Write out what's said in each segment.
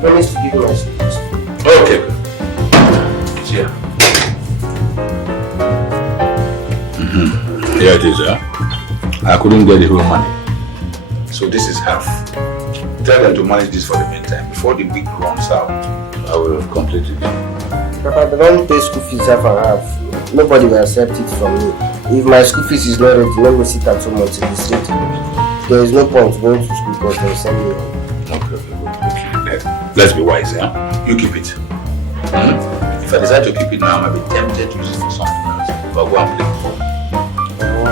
promised to give you my school. Okay, good. Yeah. Here it is, I couldn't get the whole money. So this is half. Tell them to manage this for the meantime. Before the week runs out, I will complete it. Papa, they don't pay school fees half and half. Nobody will accept it from me. If my school fees is not ready, let me sit at home until it's ready. There is no point going to school because they'll send me home. Okay. Let's be wise, You keep it. If I decide to keep it now, I might be tempted to use it for something else. But go and play.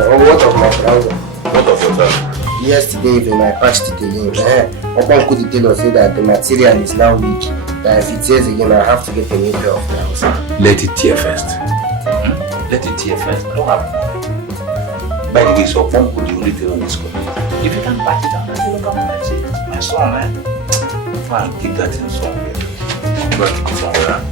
What of my trouser? What of your trouser? Yesterday evening, I patched it again. Upon could tell us that the material is now weak. That if it tears again, I have to get a new pair of trousers. Let it tear first. Let it tear first. I don't have money. By the way, so Upon could the only thing on this school. If you can patch it down, I will come and patch it. My son, man, keep that in somewhere. I'm going to keep it somewhere.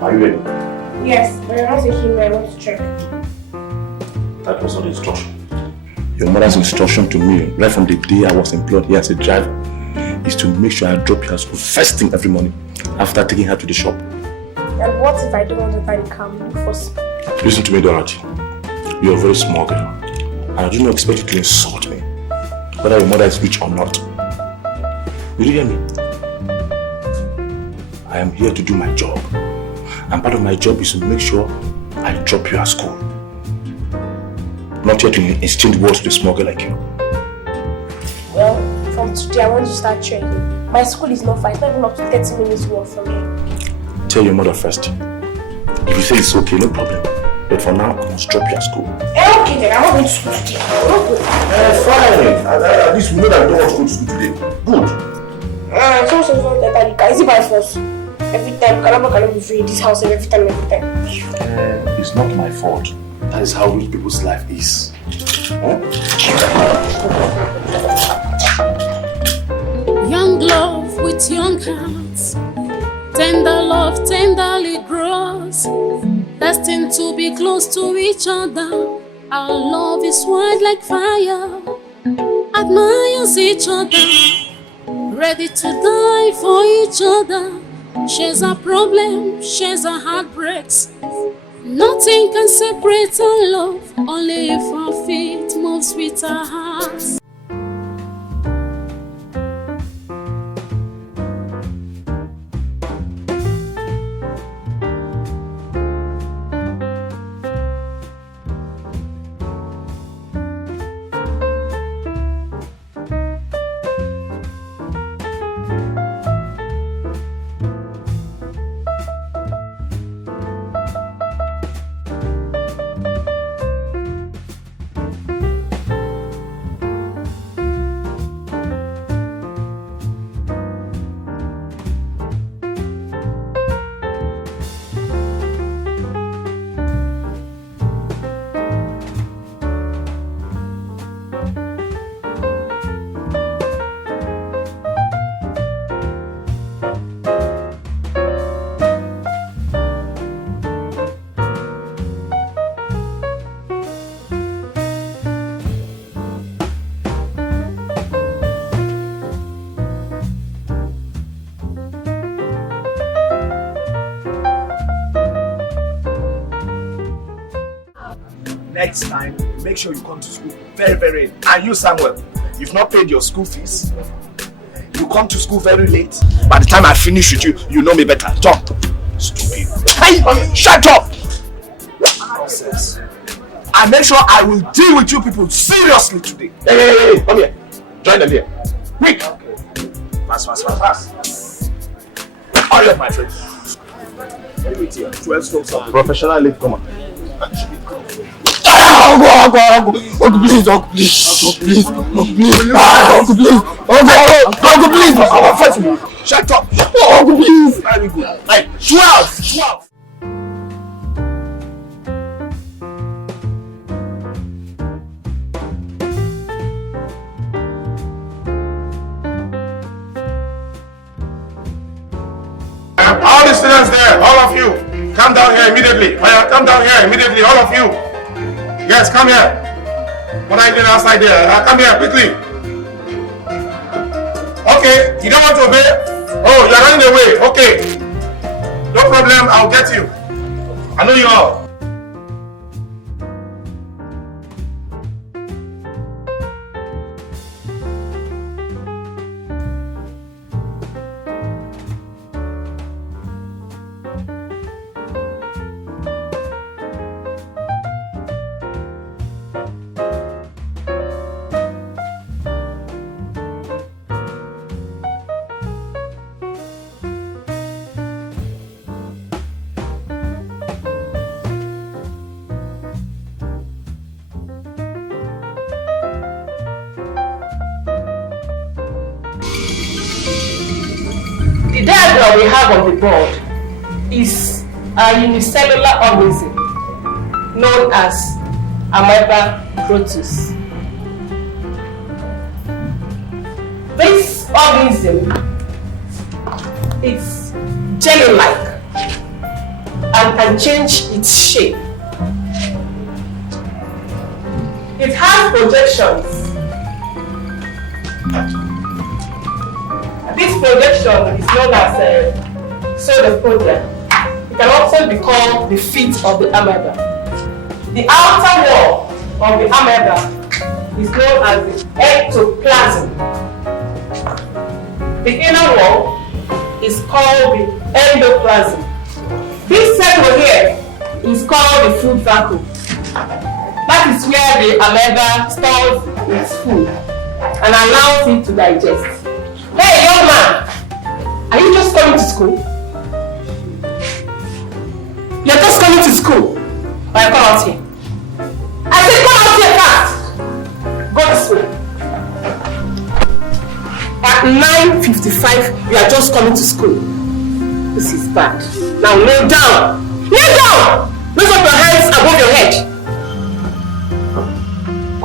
Are you ready? Yes, but you're not taking me. I want to check. That was not the instruction. Your mother's instruction to me, right from the day I was employed here as a driver, is to make sure I drop her at school first thing every morning after taking her to the shop. And what if I don't want to buy the car first? Listen to me, Dorothy. You're a very small girl, and I do not expect you to insult me, whether your mother is rich or not. Will you hear me? I am here to do my job. And part of my job is to make sure I drop you at school. Not here to exchange words with a small girl like you. Well, from today I want to start training. My school is not far, it's not even up to 30 minutes walk from here. Tell your mother first. If you say it's okay, no problem. But for now, I must drop you at school. Okay then, I'm not going to school today. Fine. At least we know that you don't want to go to school today. Good. Is it by force? Every time, cannot be free in this house every time. It's not my fault. That is how rich people's life is. Young love with young hearts, tender love tenderly grows, destined to be close to each other. Our love is wild like fire, admires each other, ready to die for each other. Shares our problems, shares our heartbreaks. Nothing can separate our love, only if our feet moves with our hearts. next time, make sure you come to school very, very late. And you, Samuel, you've not paid your school fees. You come to school very late. By the time I finish with you, you know me better. Jump. Stupid. Hey, shut up! Nonsense. And make sure I will deal with you people seriously today. Hey, come here. Join them here. Quick! Okay. Fast. Hurry up, my friend. Wait here. 12 strokes up. Professional leave, come on. Uncle, please. Uncle, please. Shut up. Uncle, please. Very good. Like 12. All the students there, all of you, come down here immediately. Come down here immediately, all of you. Yes, come here. What are you doing outside there? Come here, quickly. Okay, you don't want to obey? Oh, you're running away. Okay. No problem, I'll get you. I know you all. The diagram we have on the board is a unicellular organism known as Amoeba protus. This organism is jelly-like and can change its shape. It has projections. This projection is known as pseudopodia. It can also be called the feet of the amoeba. The outer wall of the amoeba is known as the ectoplasm. The inner wall is called the endoplasm. This circle here is called the food vacuum. That is where the amoeba stores its food and allows it to digest. Hey, young man, are you just coming to school? You're just coming to school? Or come out here? I said come out here fast! Go this way. At 9:55, you are just coming to school. This is bad. Now kneel down! Kneel down! Lift up your hands above your head.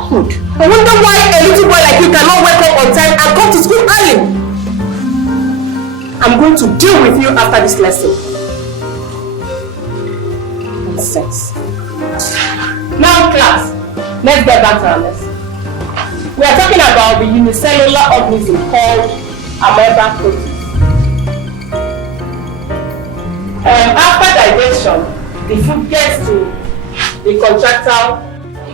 Good. I wonder why a little boy like you cannot wake up on time and come to school early. I'm going to deal with you after this lesson. Nonsense. Now class, let's get back to our lesson. We are talking about the unicellular organism called Amoeba protus. After digestion, the food gets to the contractile.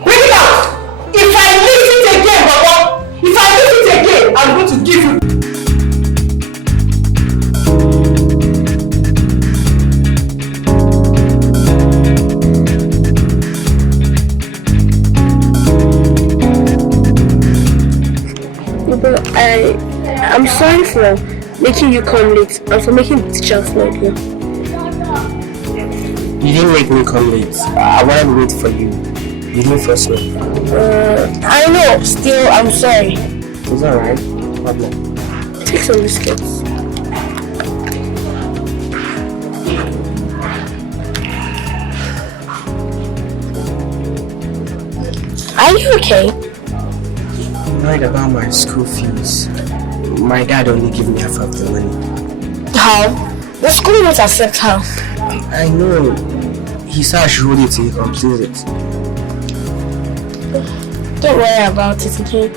Bring it out! If I leave it again, Baba, if I leave it again, I'm going to give you. I'm sorry for making you come late and for making the teacher flood here. You didn't make me come late. I wanted to wait for you. You didn't force me. I know, still, I'm sorry. It's alright. No problem. Take some biscuits. Are you okay? I'm worried about my school fees. My dad only gave me half of the money. How? The school won't accept how. I know. He said I should hold it till he completes it. Don't worry about it, okay?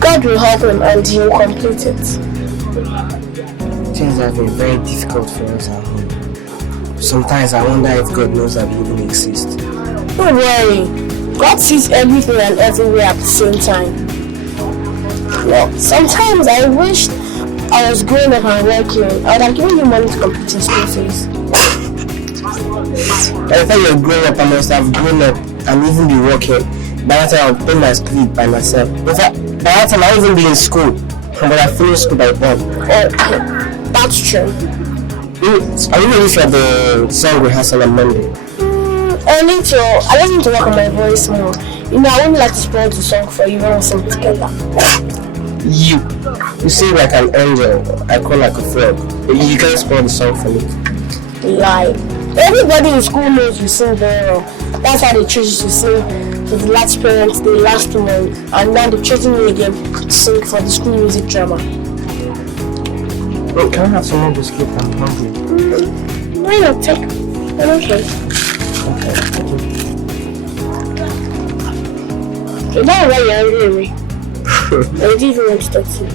God will help him and he will complete it. Things have been very difficult for us at home. Sometimes I wonder if God knows that we even exist. Don't worry. God sees everything and everywhere at the same time. Well, sometimes I wish I was growing up and working. I would have given you money to complete your school fees. I thought you were growing up, I must have grown up and even be working. By that time, I'll pay my school by myself. In fact, by that time, I'll even be in school. But I finished school by then. Oh, that's true. Are you ready for the song rehearsal on Monday? I just need to work on my voice more. You know, I wouldn't like to spoil the song for you when we sing together. You sing like an angel. I call like a frog. You can't spoil the song for me. Lie. Everybody in school knows you sing very well. That's why they chose you to sing for the last parents day last month, and now they're choosing me again to sing for the school music drama. Wait, can I have some more biscuit? I'm hungry. Why not? Take. I'm okay. Okay. You know why you're angry at me. I didn't even want to talk to you.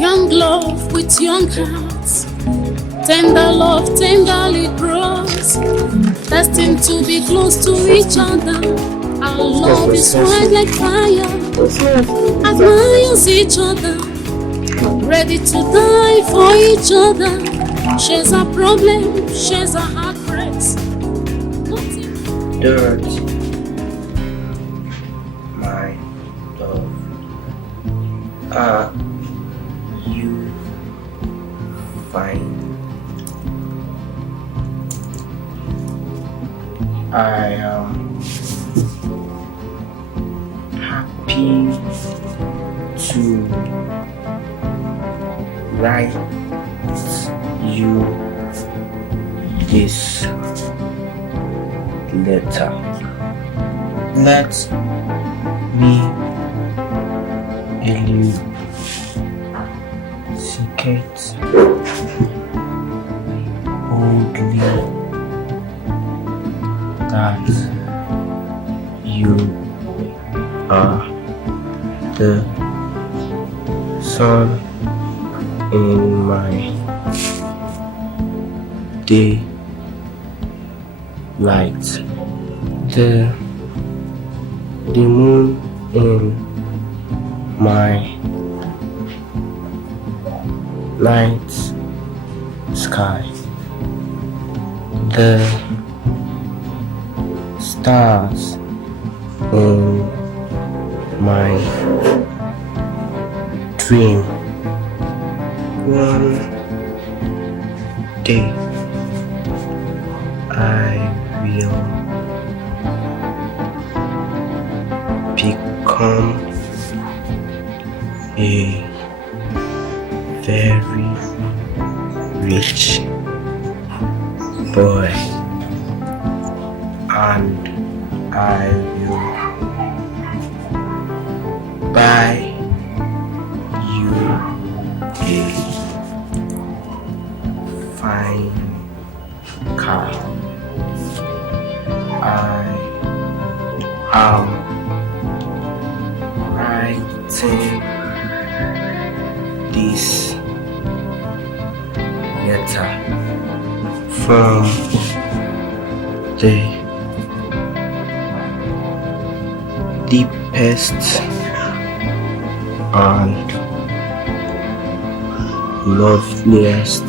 Young love with young hearts, tender love tenderly grows, destined to be close to each other. Our love is bright like fire, admires each other, ready to die for each other. Shares our problem, shares our heartbreaks. Dirt, my love, are you fine? I am happy to write you this letter. Let me elucidate boldly that you are the sun in my daylight, the moon in my night sky, the stars in my dream. One day I will become a very rich boy, and I will buy you a fine car. I am writing this letter from the deepest and loveliest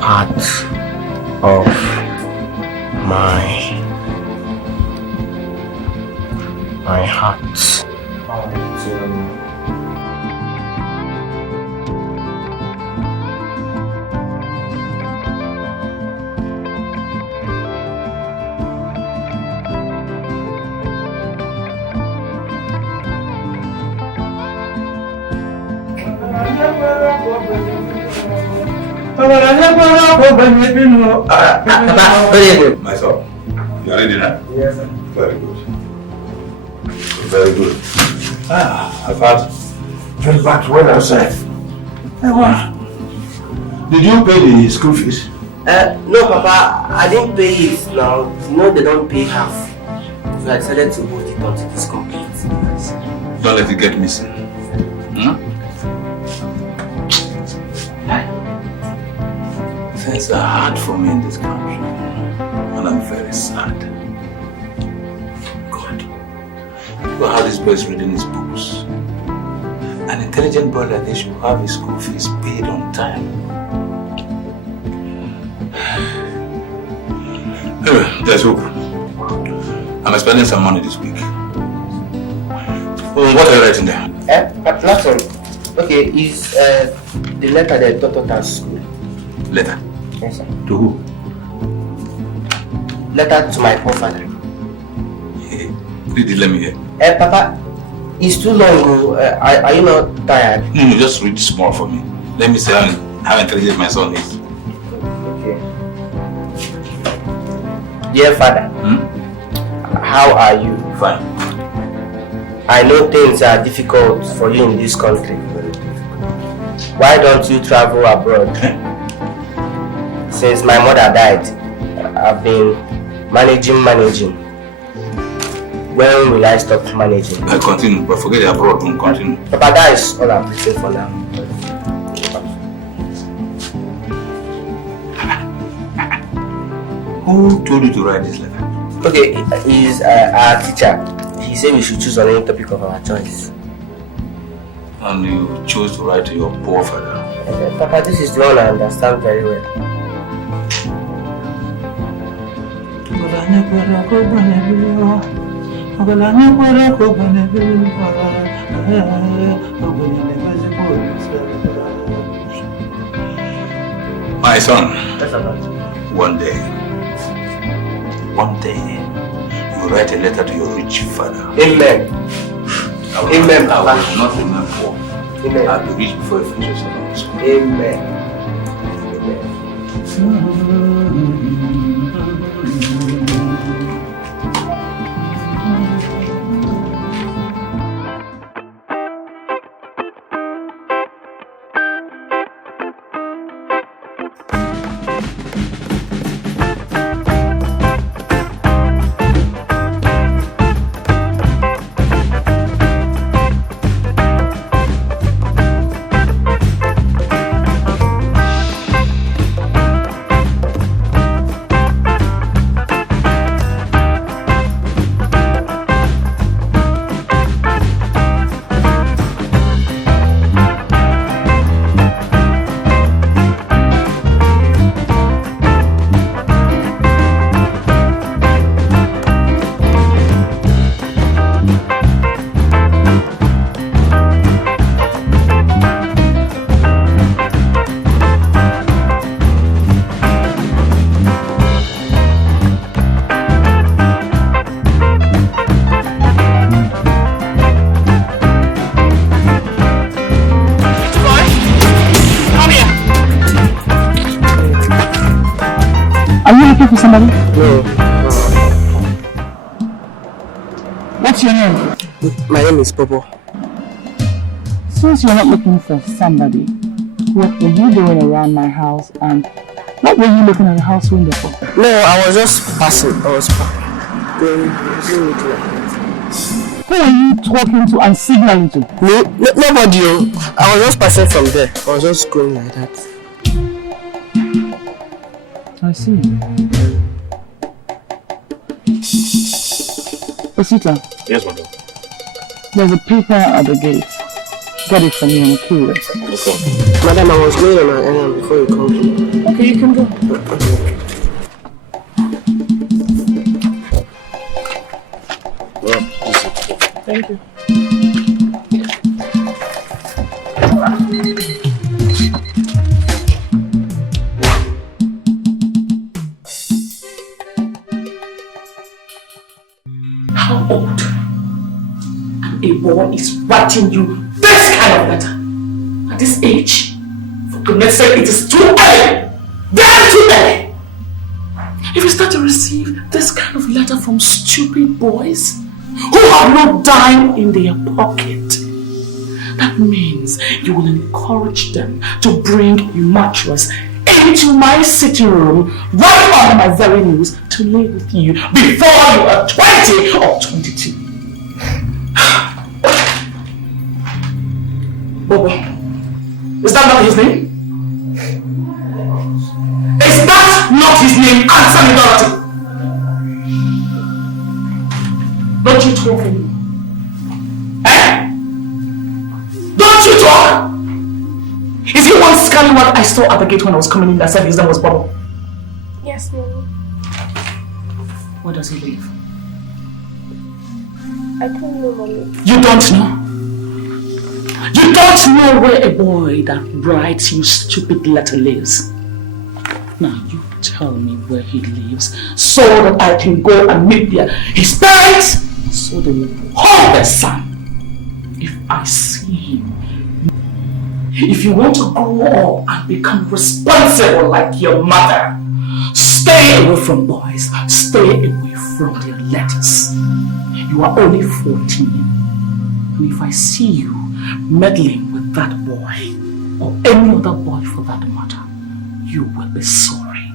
part of my heart. My son, you are ready now? Yes, sir. Very good. Very good. I've had very bad weather outside. Did you pay the school fees? No, Papa, I didn't pay it now. No, they don't pay half. So I decided to hold it until it's complete. Don't let it get missing. Things are hard for me in this country, and I'm very sad. Look at how this boy is reading his books. An intelligent boy like this should have his school fees paid on time. Anyway, there's hope. I'm expecting some money this week. Oh, what are you writing there? Nothing. Okay, is the letter that Dr. Tan's school. Letter? Yes, sir. To who? Letter to my poor father. Hey, read it, let me hear. Papa, it's too long. Are you not tired? No, just read small for me. Let me see how intelligent my son is. Okay. Dear father, how are you? Fine. I know things are difficult for you in this country. Why don't you travel abroad? Since my mother died, I've been managing. When will I stop managing? I continue, but forget the abroad, don't continue. Papa, that is all I'm preaching for now. Who told you to write this letter? Okay, he's our teacher. He said we should choose on any topic of our choice. And you chose to write to your poor father. Papa, this is the one I understand very well. My son, one day, you will write a letter to your rich father. Amen. Amen, Papa. I will not remain poor. Amen. I will be rich before you finish your school. Amen. For somebody? No. What's your name? My name is Popo. Since you're not looking for somebody, what were you doing around my house and what were you looking at the house window for? No, I was just passing. I was going. Who are you talking to and signaling to? Nobody. I was just passing from there. I was just going like that. I see. Osita. Yes, madam. There's a paper at the gate. Get it from me, I'm curious. Okay. Madam, I was going on an errand before you called. Okay, you can go. Well, this is it. Thank you. How old? And a boy is writing you this kind of letter. At this age? For goodness sake, it is too early! Very too early! If you start to receive this kind of letter from stupid boys who have no dime in their pocket, that means you will encourage them to bring a mattress into my sitting room right under my very nose to lay with you before you are 20 or 22. Bobo, is that not his name? Is that not his name? Answer me, Dorothy. Don't you talk anymore. saw at the gate when I was coming in that said his name was Bobo? Yes, Mommy. Where does he live? I don't know, Mommy. You don't know? You don't know where a boy that writes you stupid letter lives? Now you tell me where he lives so that I can go and meet his parents so they will hold their son. If I see him. If you want to grow up and become responsible like your mother, stay away from boys. Stay away from their letters. You are only 14. And if I see you meddling with that boy, or any other boy for that matter, you will be sorry.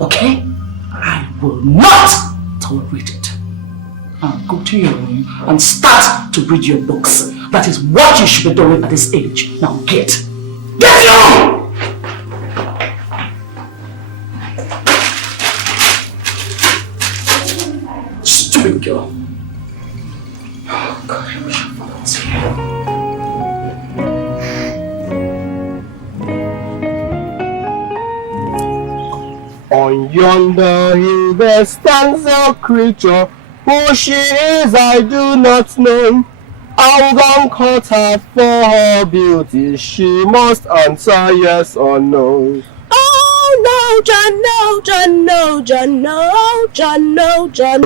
Okay? I will not tolerate it. Now go to your room and start to read your books. That is what you should be doing at this age. Now get on! Stupid girl. Oh God, I wish I was here. On yonder hill there stands a creature. Who she is I do not know. I'm gonna cut her for her beauty. She must answer yes or no. Oh no, John, no, John, no, John, no, John, no, John.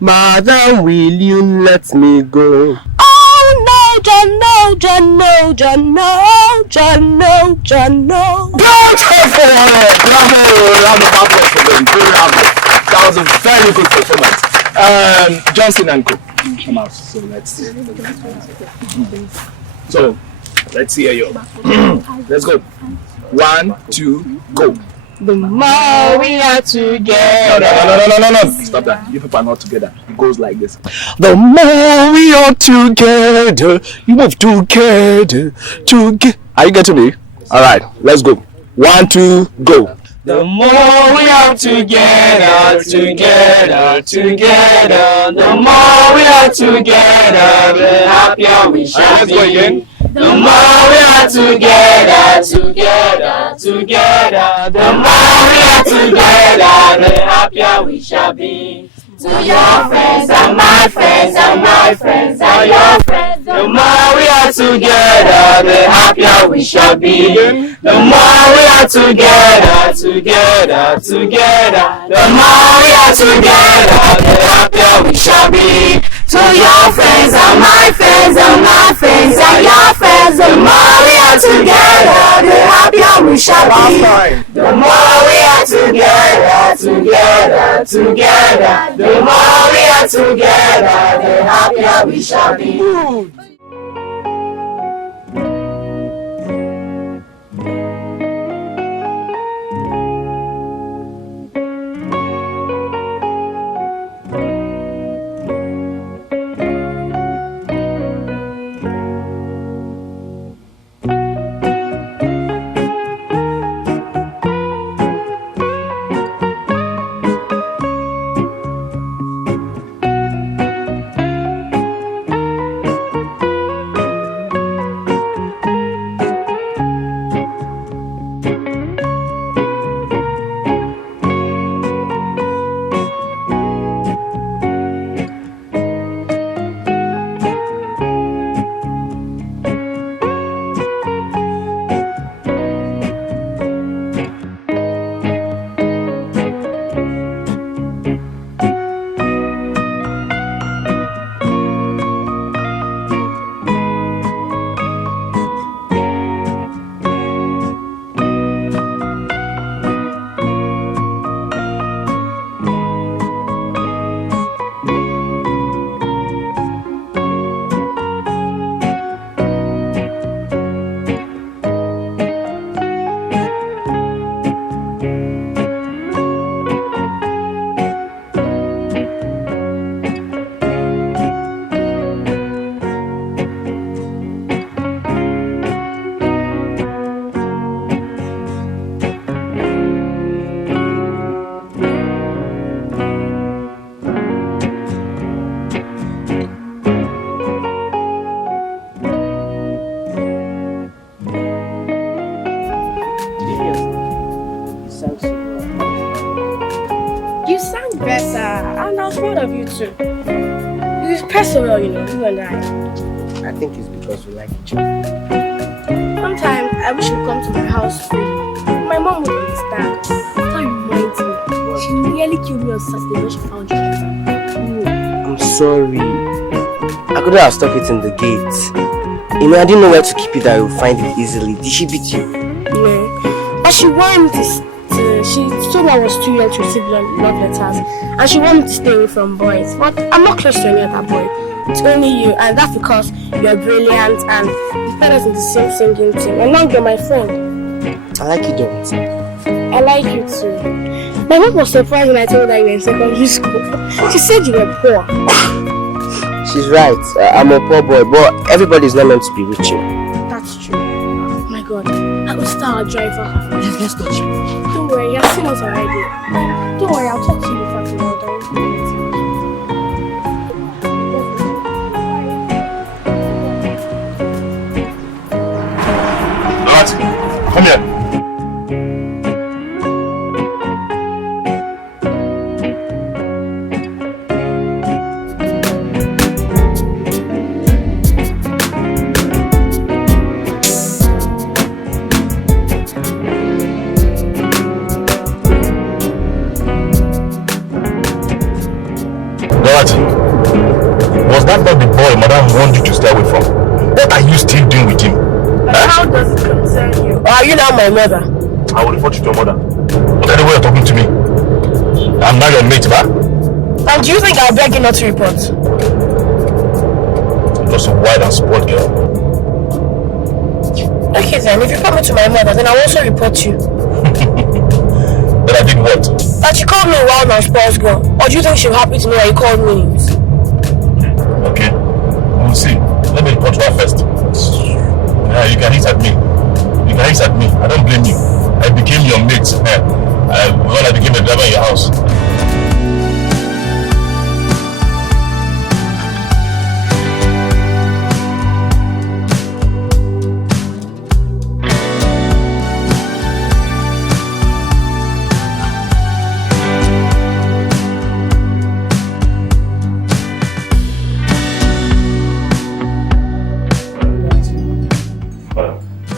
Madam, will you let me go? Oh no, John, no, John, no, John, no, John, no, John, no. Don't have for her! Bravo! Round of applause for them. That was a very good performance. Johnson and Co. Come out. So let's hear you. Let's go. 1, 2, go. The more we are together. No. Stop that. You people are not together. It goes like this. The more we are together. You move together. Are you getting me? Alright, let's go. 1, 2, go. The more we are together. The more we are together, the happier we shall Let's go again. The more we are together. The more we are together, the happier we shall be. To your friends and my friends and my friends and your friends. The more we are together, the happier we shall be. The more we are together. The more we are together, the happier we shall be. To your friends and my friends and my friends and your friends. The more we are together, the happier we shall be. The more we are together. The more we are together, the happier we shall be. You sang better, and I was proud of you too. You press so well, you know, you and I. I think it's because we like each other. Sometimes I wish you'd come to my house free. My mom would understand. That reminds me. She nearly killed me on Saturday when she found you better. I'm sorry. I couldn't have stuck it in the gate. You know, I didn't know where to keep it that I would find it easily. Did she beat you? No. And she wanted me she told me I was too young to receive love letters. And she wanted me to stay away from boys. But I'm not close to any other boy. It's only you. And that's because you're brilliant and you put us in the same singing team. And now you're my friend. I like you, don't. I like you too. My mom was surprised when I told her you were in secondary school. She said you were poor. She's right. I'm a poor boy, but everybody's not meant to be rich. That's true. Oh my God. I will start a driver. Let's go. Don't worry, you've seen us already. Don't worry, I'll talk to you later tomorrow. Dorothy, come here. Was that not the boy Madam warned you to stay away from? What are you still doing with him? How does it concern you? Or are you now my mother? I will report you to your mother. Look at the way you're talking to me. I'm now your mate, ba? And do you think I'll beg you not to report? You're just a wild and spoiled girl. Okay then, if you report me to my mother, then I'll also report you. But I did what? That you called me a wild and spoiled girl. Or do you think she'll be happy to know that you called me names? Okay, we'll see. Let me report to her first. You can hit at me. You can hit at me. I don't blame you. I became your mate. When I became a driver in your house.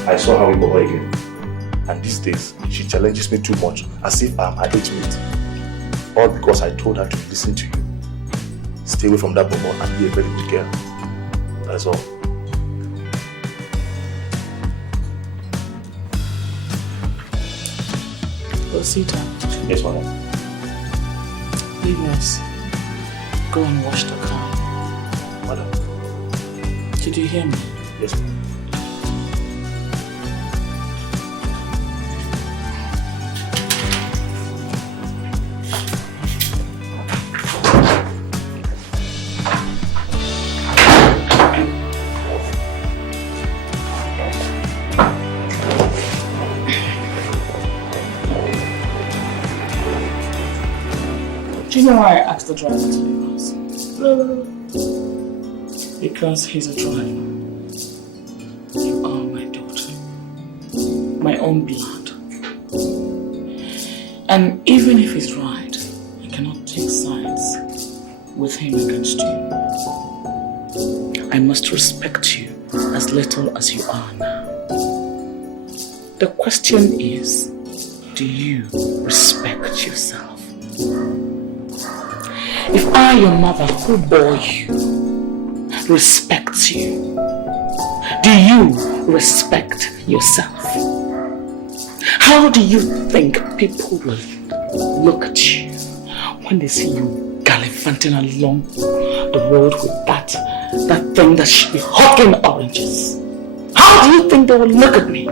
I saw her with Bobo again, and these days she challenges me too much as if I'm her age mate. All because I told her to listen to you. Stay away from that Bobo and be a very good girl. That's all. Rosita. Yes, madam. Leave us. Go and wash the car. Madam. Did you hear me? Yes, madam. Do you know why I asked the driver to leave us? No. Because he's a driver. You are my daughter. My own blood. And even if he's right, I cannot take sides with him against you. I must respect you as little as you are now. The question is, do you respect yourself? If I, your mother, who bore you, respects you, do you respect yourself? How do you think people will look at you when they see you gallivanting along the road with that thing that should be hawking oranges? How do you think they will look at me?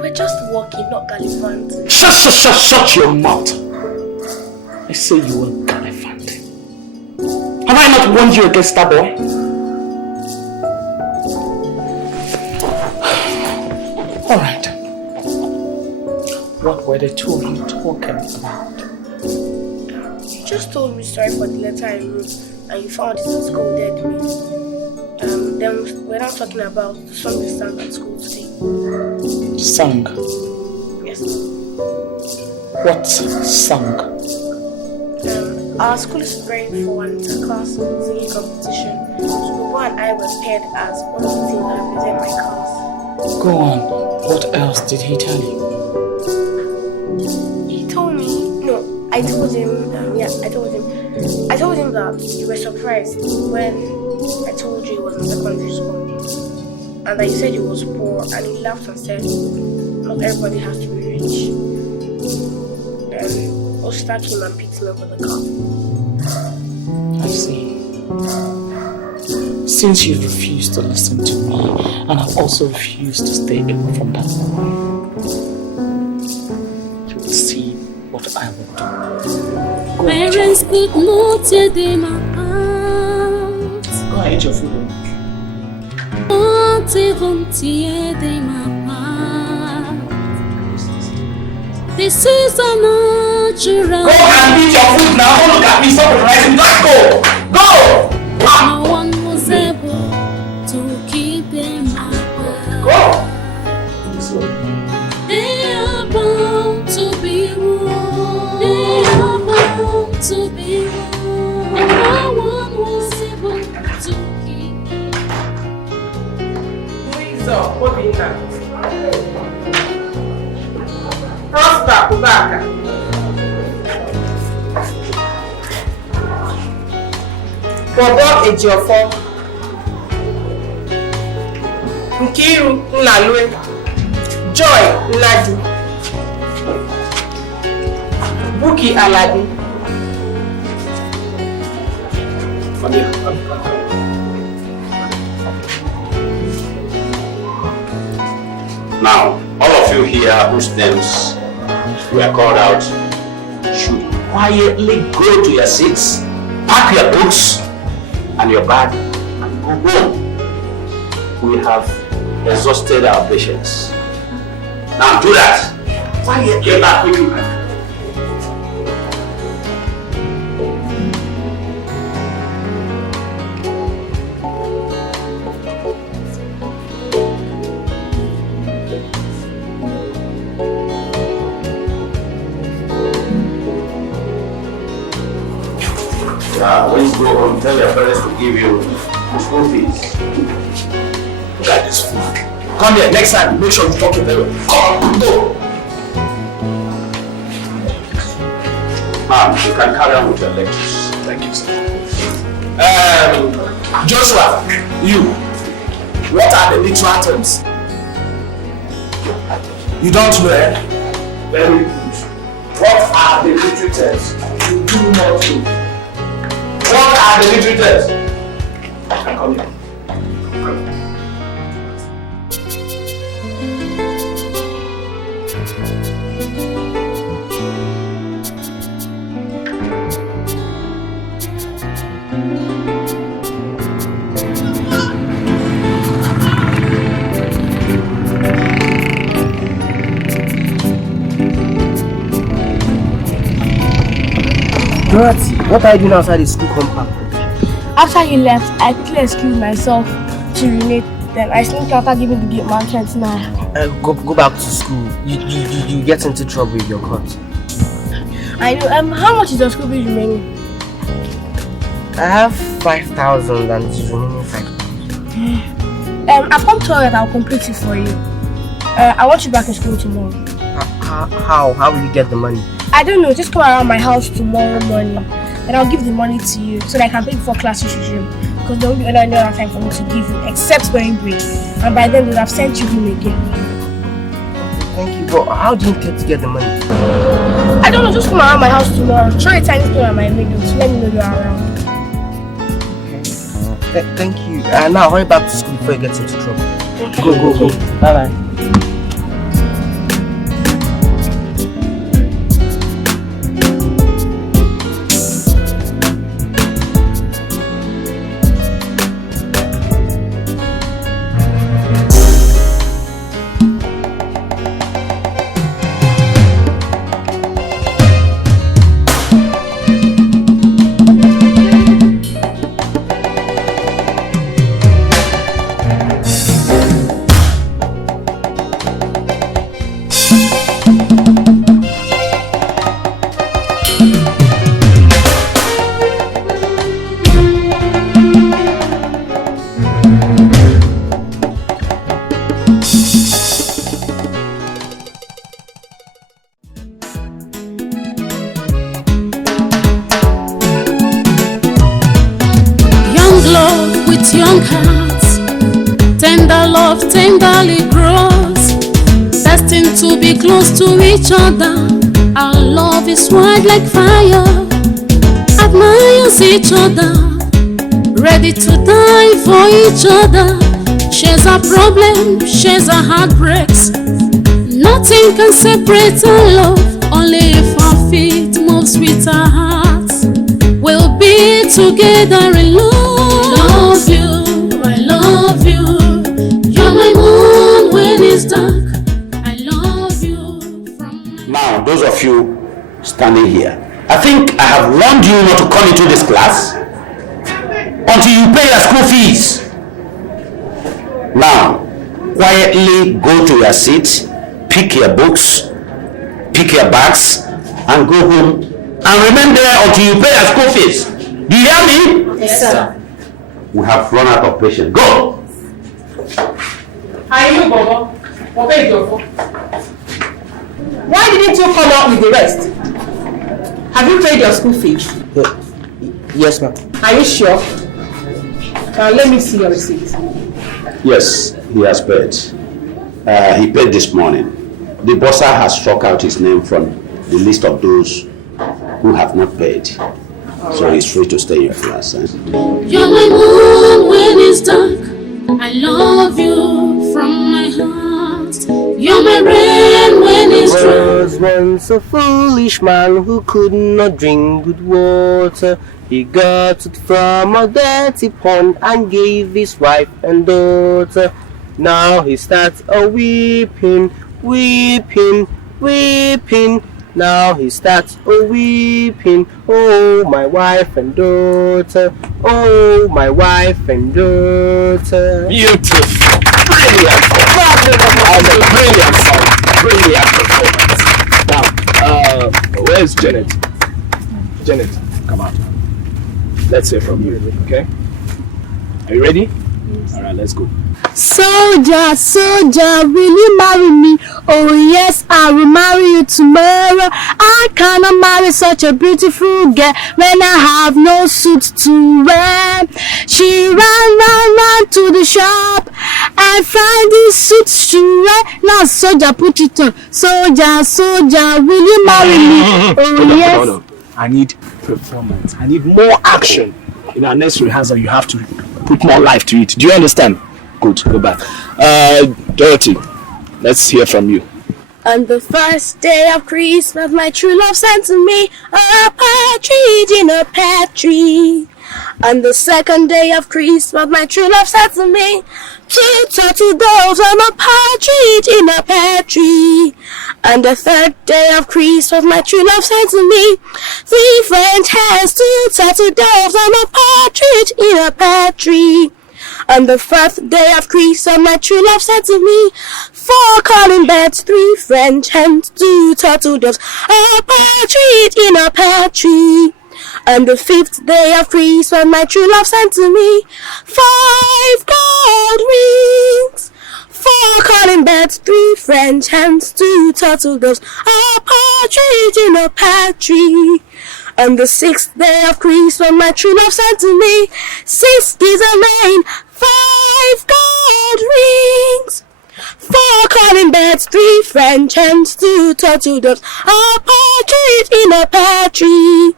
We're just walking, not gallivanting. Shut your mouth. I say you were gallivanting. Have I not warned you against that boy? Alright. What were the two of you talking about? You just told me sorry for the letter I wrote and you found it and scolded me. Then we're now talking about the song we sang at school today. Sang? Yes, ma'am. What song? Our school is preparing for an inter-class singing competition. So Bobo and I were paired as one of the teams that represent my class. Go on. What else did he tell you? He told me, no, I told him that you were surprised when I told you he was in secondary school. And that you said he was poor, and he laughed and said, not everybody has to be rich. Then Osta came and picked me up with the car. I see. Since you've refused to listen to me, and I've also refused to stay away from that boy, you will see what I will do. Go Parents could not tell them apart. Go and eat your food. Not even tear them apart. This is a natural. Go and eat your food now. Don't look at me. Stop recognizing me. Let's go. Go. No one was able to keep them apart. Go. They are bound to be wrong. They are bound to be wrong. No one was able to keep them. Prosper Kubaka. Bobo Ejiofo. Nkiru Nlalue. Joy Nladi. Buki Aladi. Now, all of you here whose names were called out should quietly go to your seats, pack your books and your bag, and go home. We have exhausted our patience. Now do that. Quietly back with you. When you go home, tell your parents to give you the school fees. Look at this food. Come here. Next time, make sure you talk it very well. Come, go. Ma'am, you can carry on with your lectures. Thank you, sir. Joshua, you. What are the literal terms? You don't know, eh? Very good. What are the literal terms? You do not know. What are the literatures? Come here. Come. Dorothy, what are you doing outside the school compound? After he left, I quickly excused myself to urinate. Then I sneaked after giving the gate man 20 naira. Go back to school. You get into trouble if you're caught. I know. How much is your school fees remaining? I have 5,000 and it's remaining 5,000. I've come to that I'll complete it for you. I want you back in school tomorrow. How will you get the money? I don't know. Just come around my house tomorrow morning. Then I'll give the money to you so that I can pay before classes resume. Because there won't be any other time for me to give you except during break. And by then, they'll have sent you home again. Thank you, but how do you intend to get the money? I don't know. Just come around my house tomorrow. Throw a tiny stone at my window to let me know you're around. Thank you. Now hurry back to school before you get into trouble. Okay. Go. Bye. with young hearts. Tender love tenderly grows, destined to be close to each other. Our love is wild like fire, admires each other, ready to die for each other. Shares our problems, shares our heartbreaks. Nothing can separate our love, only if our feet moves with our hearts. We'll be together in love. Love you, I love you. You're my moon when it's dark. I love you from Now, those of you standing here, I think I have warned you not to come into this class until you pay your school fees. Now, quietly go to your seat, pick your books, pick your bags, and go home and remain there until you pay your school fees. Do you hear me? Yes, sir. We have run out of patience. Go! Are you, Bobo? What is your fault? Why didn't you come out with the rest? Have you paid your school fees? Yes, ma'am. Are you sure? Let me see your receipt. Yes, he has paid. He paid this morning. The bursar has struck out his name from the list of those who have not paid. So he's free to stay in your class. You're my moon when it's dark. I love you from my heart. You're my rain when it's dry. There was once a foolish man who could not drink good water. He got it from a dirty pond and gave his wife and daughter. Now he starts a weeping, weeping, weeping. Now he starts a weeping. Oh, my wife and daughter. Oh, my wife and daughter. Beautiful. Brilliant. Brilliant song. Brilliant performance. Now, where's Janet? Janet, come on. Let's hear from you, okay? Are you ready? Yes. Alright, let's go. Soldier, soldier, will you marry me? Oh yes, I will marry you tomorrow. I cannot marry such a beautiful girl when I have no suit to wear. She ran to the shop and find this suit to wear. Now soldier, put it on. Soldier, soldier, will you marry me? Oh yes. Hold on. I need performance. I need more action. In our next rehearsal, you have to put more life to it. Do you understand? Good, go back. Dorothy, let's hear from you. On the first day of Christmas, my true love sent to me a partridge in a pear tree. On the second day of Christmas, my true love sent to me 2 turtle doves and a partridge in a pear tree. On the third day of Christmas, my true love sent to me 3 French hens, 2 turtle doves and a partridge in a pear tree. On the fourth day of Christmas, my true love sent to me 4 calling birds, 3 French hens, 2 turtle doves, a partridge in a pear tree. On the 5th day of Christmas, my true love sent to me 5 gold rings, 4 calling birds, 3 French hens, 2 turtle doves, a partridge in a pear tree. On the 6th day of Christmas, my true love sent to me 6 geese a laying, 5 gold rings, 4 calling birds, 3 French hens, 2 turtle doves, a partridge in a pear tree.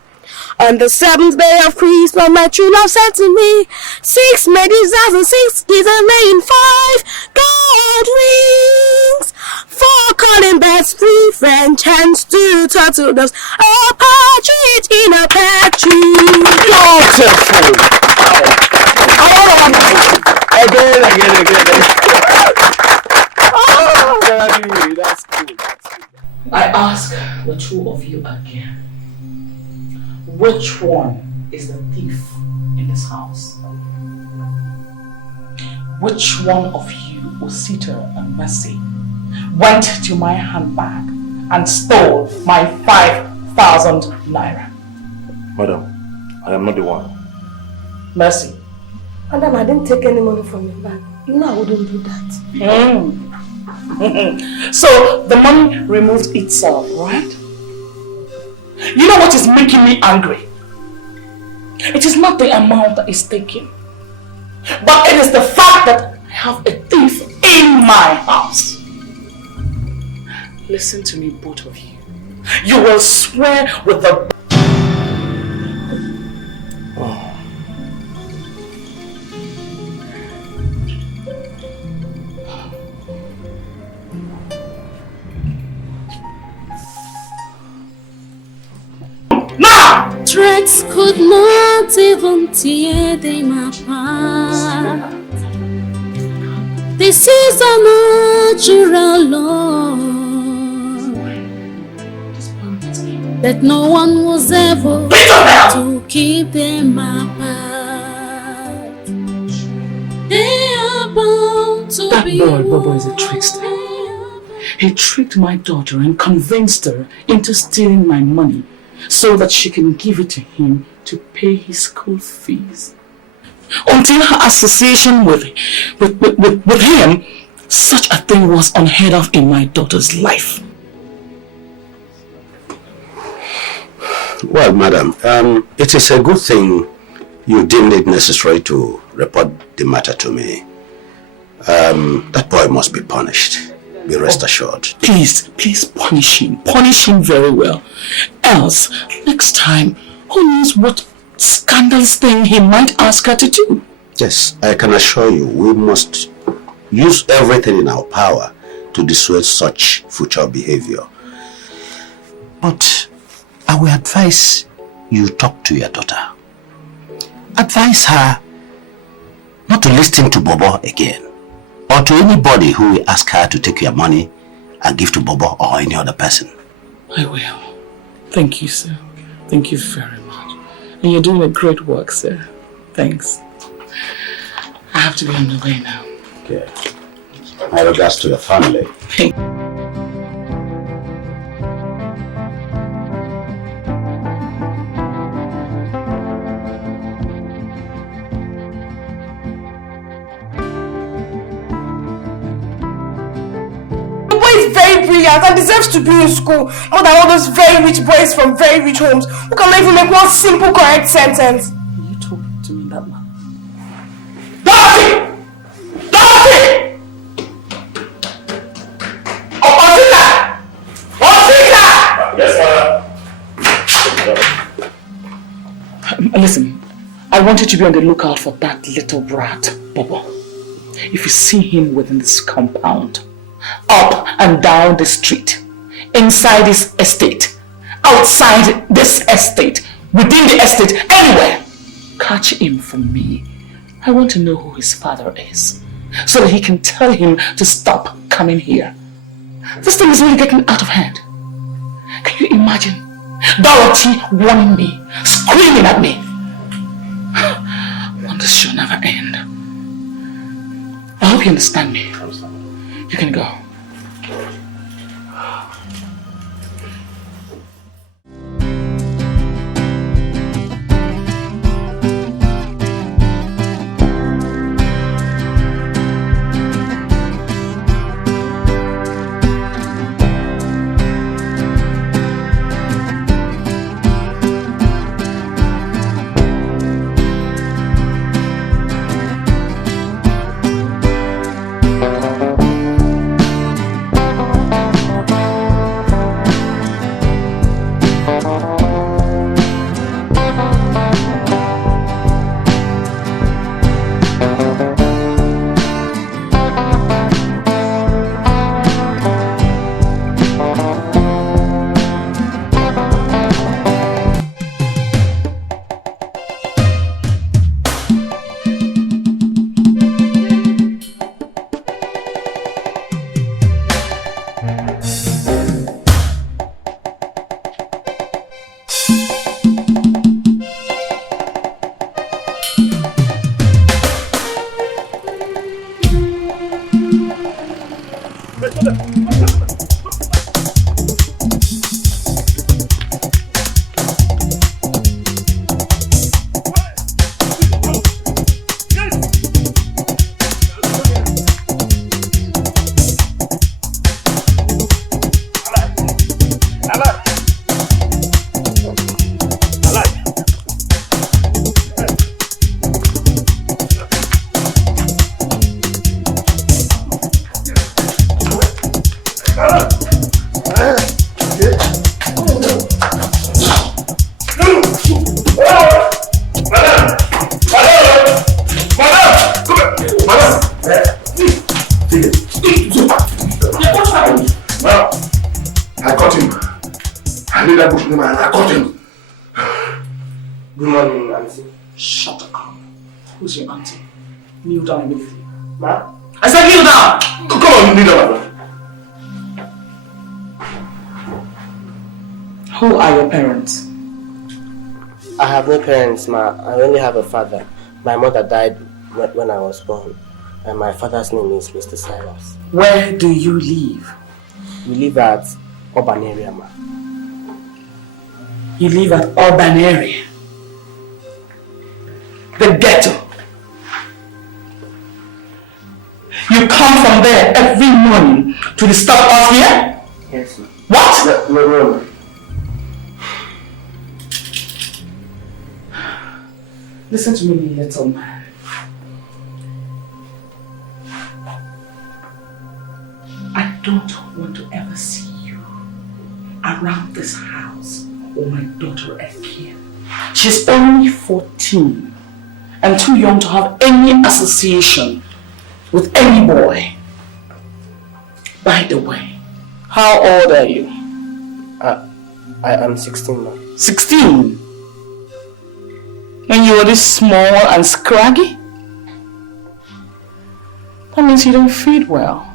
On the 7th day of Christmas, my true love sent to me 6 medusas and 6 geese a laying, 5 gold rings, 4 calling birds, 3 French hens, 2 turtle doves, a partridge in a pear tree. Beautiful. Again. Oh, that's cool. I ask the two of you again. Which one is the thief in this house? Which one of you, Osita and Mercy, went to my handbag and stole my 5,000 naira? Madam, I am not the one. Mercy. Madam, I didn't take any money from your bag. You know I wouldn't do that. So the money removed itself, right? You know what is making me angry? It is not the amount that is taken. But it is the fact that I have a thief in my house. Listen to me, both of you. You will swear with the... Threats could not even tear them apart. This is a natural law that no one was ever to keep them apart. They are bound to That be boy, Bobo, is a trickster. He tricked my daughter and convinced her into stealing my money so that she can give it to him to pay his school fees. Until her association with him, such a thing was unheard of in my daughter's life. Well, madam, it is a good thing you deemed it necessary to report the matter to me. That boy must be punished. Be rest assured. Please punish him. Punish him very well. Else, next time, who knows what scandalous thing he might ask her to do? Yes, I can assure you, we must use everything in our power to dissuade such future behavior. But I will advise you talk to your daughter. Advise her not to listen to Bobo again, or to anybody who will ask her to take your money and give to Bobo or any other person. I will. Thank you, sir. Thank you very much. And you're doing a great work, sir. Thanks. I have to be on the way now. Okay. My regards to your family. Very brilliant and deserves to be in school more than all those very rich boys from very rich homes who can even make one simple correct sentence. You talking to me that man? Dorothy! Dorothy! Opposita! Yes, Father. Listen, I want you to be on the lookout for that little brat, Bobo. If you see him within this compound, up and down the street, inside this estate, outside this estate, within the estate, anywhere, catch him for me. I want to know who his father is, so that he can tell him to stop coming here. This thing is really getting out of hand. Can you imagine Dorothy warning me, screaming at me? This shall never end. I hope you understand me. You can go. I caught him. I need that bush man. I caught him. Good morning, Auntie. Shut up. Who's your auntie? Kneel down immediately. Ma? I said kneel down! Come on, kneel down. Who are your parents? I have no parents, Ma. I only have a father. My mother died when I was born. And my father's name is Mr. Silas. Where do you live? We live at urban area, Ma. You live at urban area? The ghetto? You come from there every morning to disturb us here? Yes, Ma. What? No. Listen to me, little man. I don't want to ever see you around this house or my daughter again. She's only 14 and too young to have any association with any boy. By the way, how old are you? I am 16 now. 16? When you were this small and scraggy? That means you don't feed well.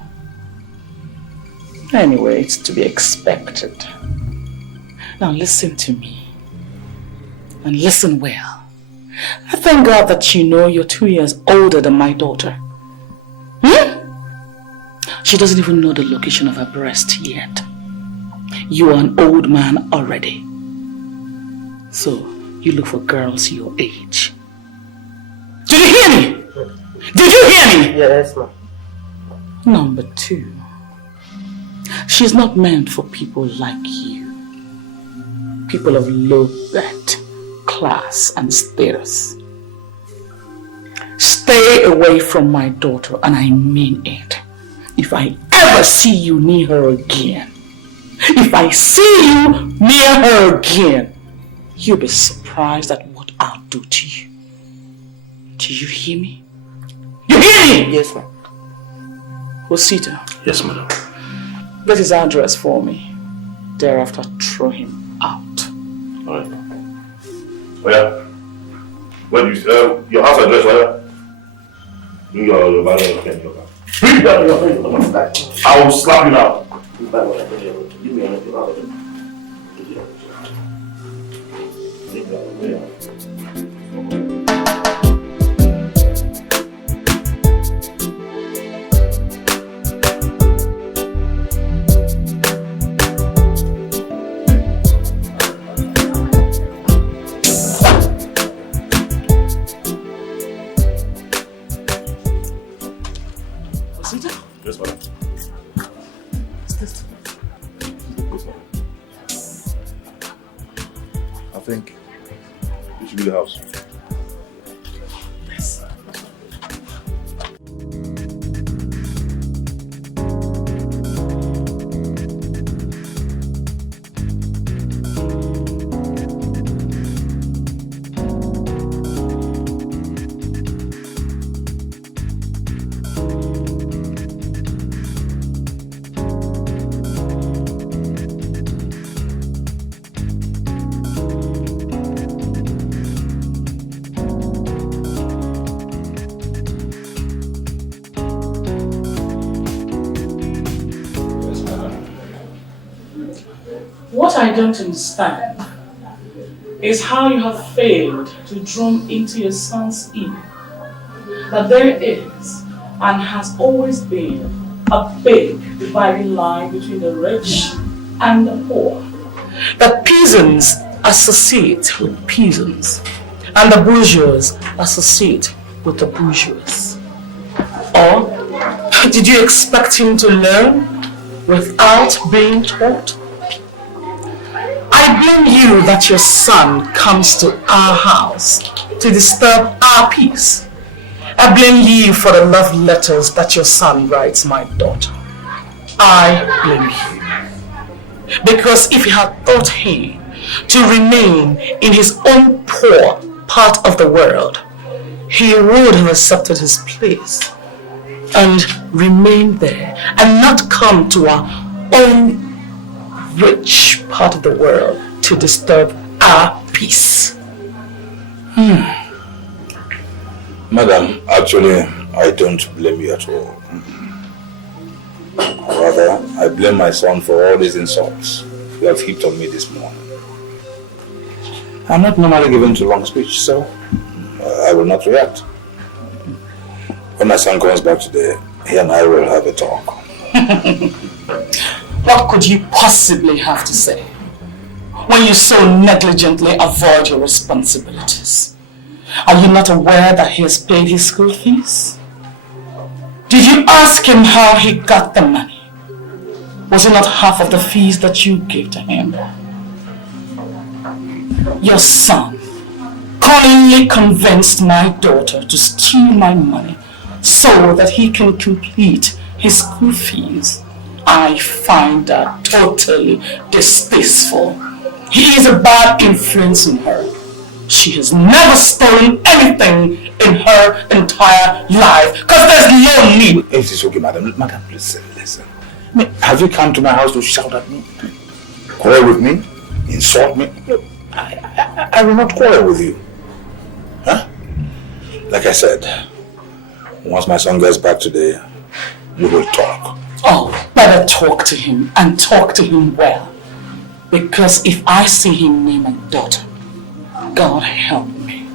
Anyway, it's to be expected. Now listen to me. And listen well. I thank God that you know you're 2 years older than my daughter. She doesn't even know the location of her breast yet. You are an old man already. So, you look for girls your age. Did you hear me? Did you hear me? Yes, Ma. Number 2. She's not meant for people like you. People of low birth, class, and status. Stay away from my daughter, and I mean it. If I ever see you near her again, if I see you near her again, you'll be surprised at what I'll do to you. Do you hear me? You hear me? Yes, ma'am. Rosita. Yes, madam. Get his address for me. Thereafter, throw him out. Alright. Oh yeah. Where do you, your house address, where? Your banner, okay, your banner. Bring that to your face. I will slap you now. Give me anything. Yes, madam. I think it should be the house. Yes. What I don't understand is how you have failed to drum into your son's ear that there is and has always been a big dividing line between the rich and the poor. That peasants associate with peasants and the bourgeois associate with the bourgeois. Or did you expect him to learn without being taught? I blame you that your son comes to our house to disturb our peace. I blame you for the love letters that your son writes my daughter. I blame you. Because if you had taught him to remain in his own poor part of the world, he would have accepted his place and remained there and not come to our own rich part of the world to disturb our peace. Madam, actually, I don't blame you at all. Rather, I blame my son for all these insults you have heaped on me this morning. I'm not normally given to long speech, so I will not react. When my son comes back today, he and I will have a talk. What could you possibly have to say when you so negligently avoid your responsibilities? Are you not aware that he has paid his school fees? Did you ask him how he got the money? Was it not half of the fees that you gave to him? Your son cunningly convinced my daughter to steal my money so that he can complete his school fees. I find that totally distasteful. He is a bad influence on her. She has never stolen anything in her entire life because there's no need. It is okay, madam. Madam, listen. I mean, have you come to my house to shout at me? Quarrel with me? Insult me? Look, I will not quarrel with you. Huh? Like I said, once my son gets back today, we will talk. Oh, better talk to him and talk to him well. Because if I see him near my daughter, God help me,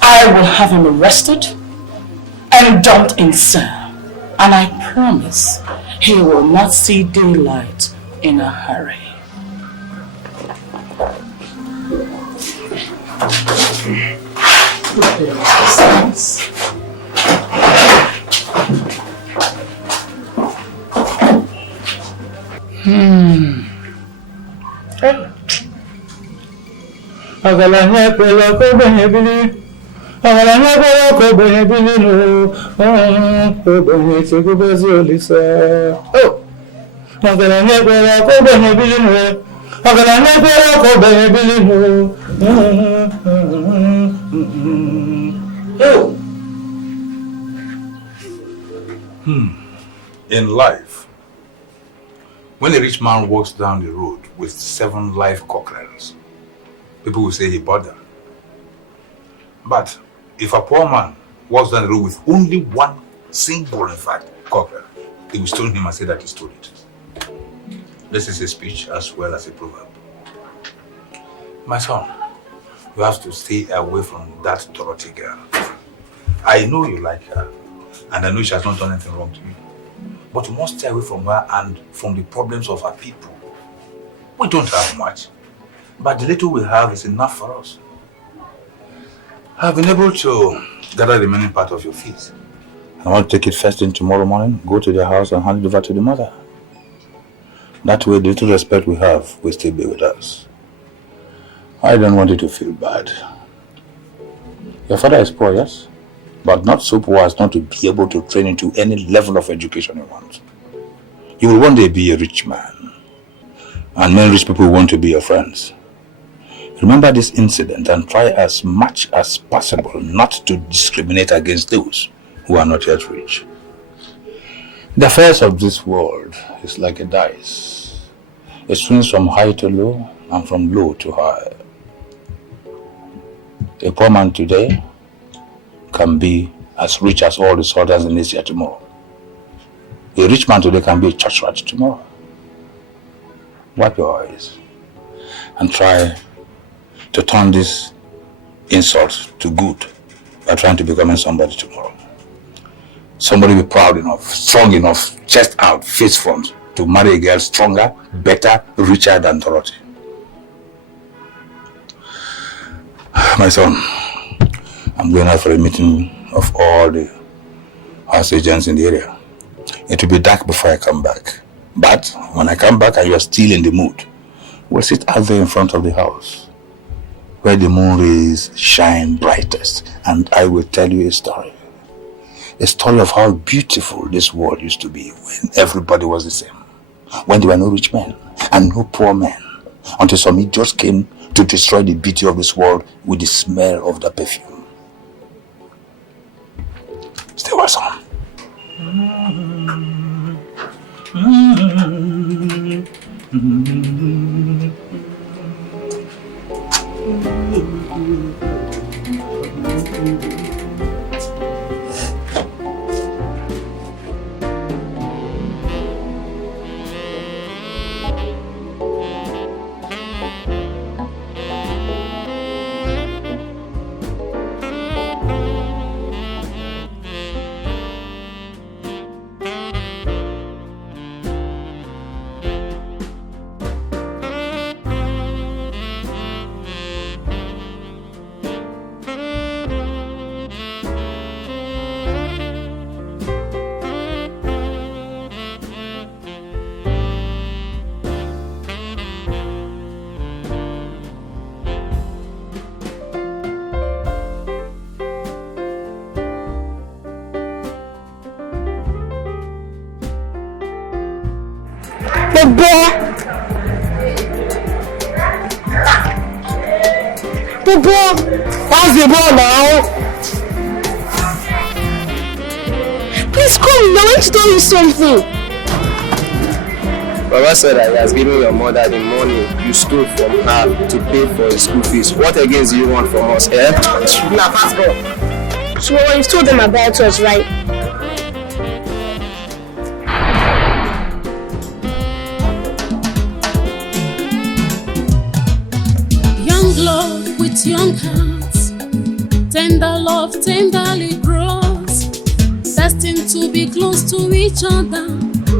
I will have him arrested and dumped in cell. And I promise he will not see daylight in a hurry. In life, when a rich man walks down the road with 7 live cockerels, people will say he bought them. But if a poor man walks down the road with only one single, in fact, cockerel, they will stone him and say that he stole it. This is a speech as well as a proverb. My son, you have to stay away from that Dorothy girl. I know you like her, and I know she has not done anything wrong to you. But you must stay away from her and from the problems of her people. We don't have much, but the little we have is enough for us. I've been able to gather the remaining part of your fees. I want to take it first thing tomorrow morning, go to their house and hand it over to the mother. That way the little respect we have will still be with us. I don't want you to feel bad. Your father is poor, yes? But not so poor as not to be able to train into any level of education you want. You will one day be a rich man. And many rich people want to be your friends. Remember this incident and try as much as possible not to discriminate against those who are not yet rich. The affairs of this world is like a dice. It swings from high to low and from low to high. A poor man today can be as rich as all the soldiers in Asia tomorrow. A rich man today can be a church rat tomorrow. Wipe your eyes and try to turn this insult to good by trying to become somebody tomorrow. Somebody be proud enough, strong enough, chest out, face front, to marry a girl stronger, better, richer than Dorothy. My son, I'm going out for a meeting of all the house agents in the area. It will be dark before I come back. But when I come back and you are still in the mood, we'll sit out there in front of the house where the moon rays shine brightest, and I will tell you a story. A story of how beautiful this world used to be when everybody was the same. When there were no rich men and no poor men. until some idiots came to destroy the beauty of this world with the smell of the perfume. Stay well, son. What's the ball now? Please come, I want to tell you something. Baba said that he has given your mother the money you stole from her to pay for his school fees. What again do you want from us, eh? Now, fast go. So you've told them about us, right? Young love with young hearts, tender love tenderly grows, destined to be close to each other.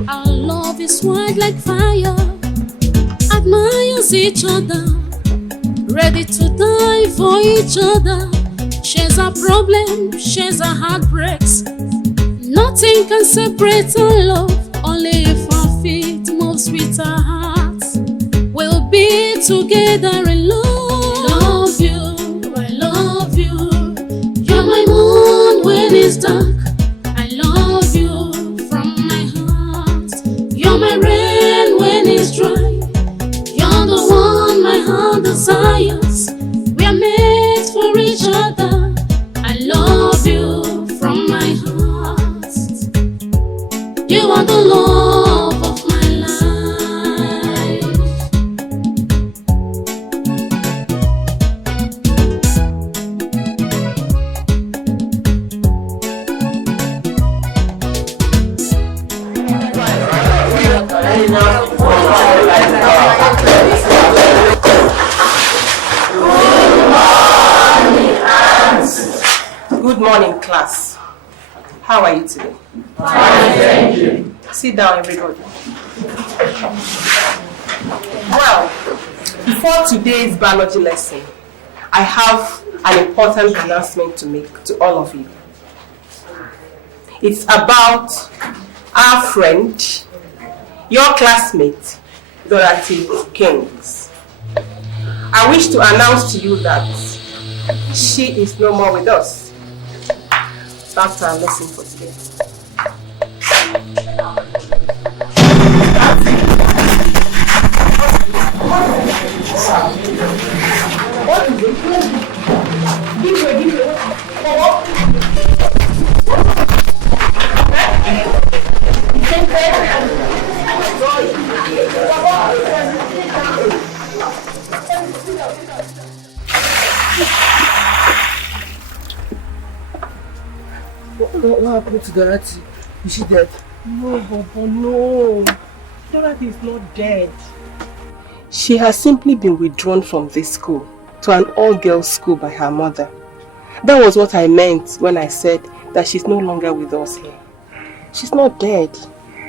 Our love is white like fire, admires each other, ready to die for each other. Shares our problems, shares our heartbreaks. Nothing can separate our love, only if our feet moves with our hearts. We'll be together in love. I love you, you're my moon when it's dark. I love you from my heart. You're my rain when it's dry. You're the one my heart desires. We are made for each other. I love you from my heart. You are the love of my life. Good morning, class. How are you today? Fine, thank you. Sit down, everybody. Well, before today's biology lesson, I have an important announcement to make to all of you. It's about our friend, your classmate, Dorothy Kings. I wish to announce to you that she is no more with us. That's our lesson for today. What is it? Give me. What happened to Dorothy? Is she dead? No, Bobo, no. Dorothy is not dead. She has simply been withdrawn from this school to an all-girls school by her mother. That was what I meant when I said that she's no longer with us here. She's not dead,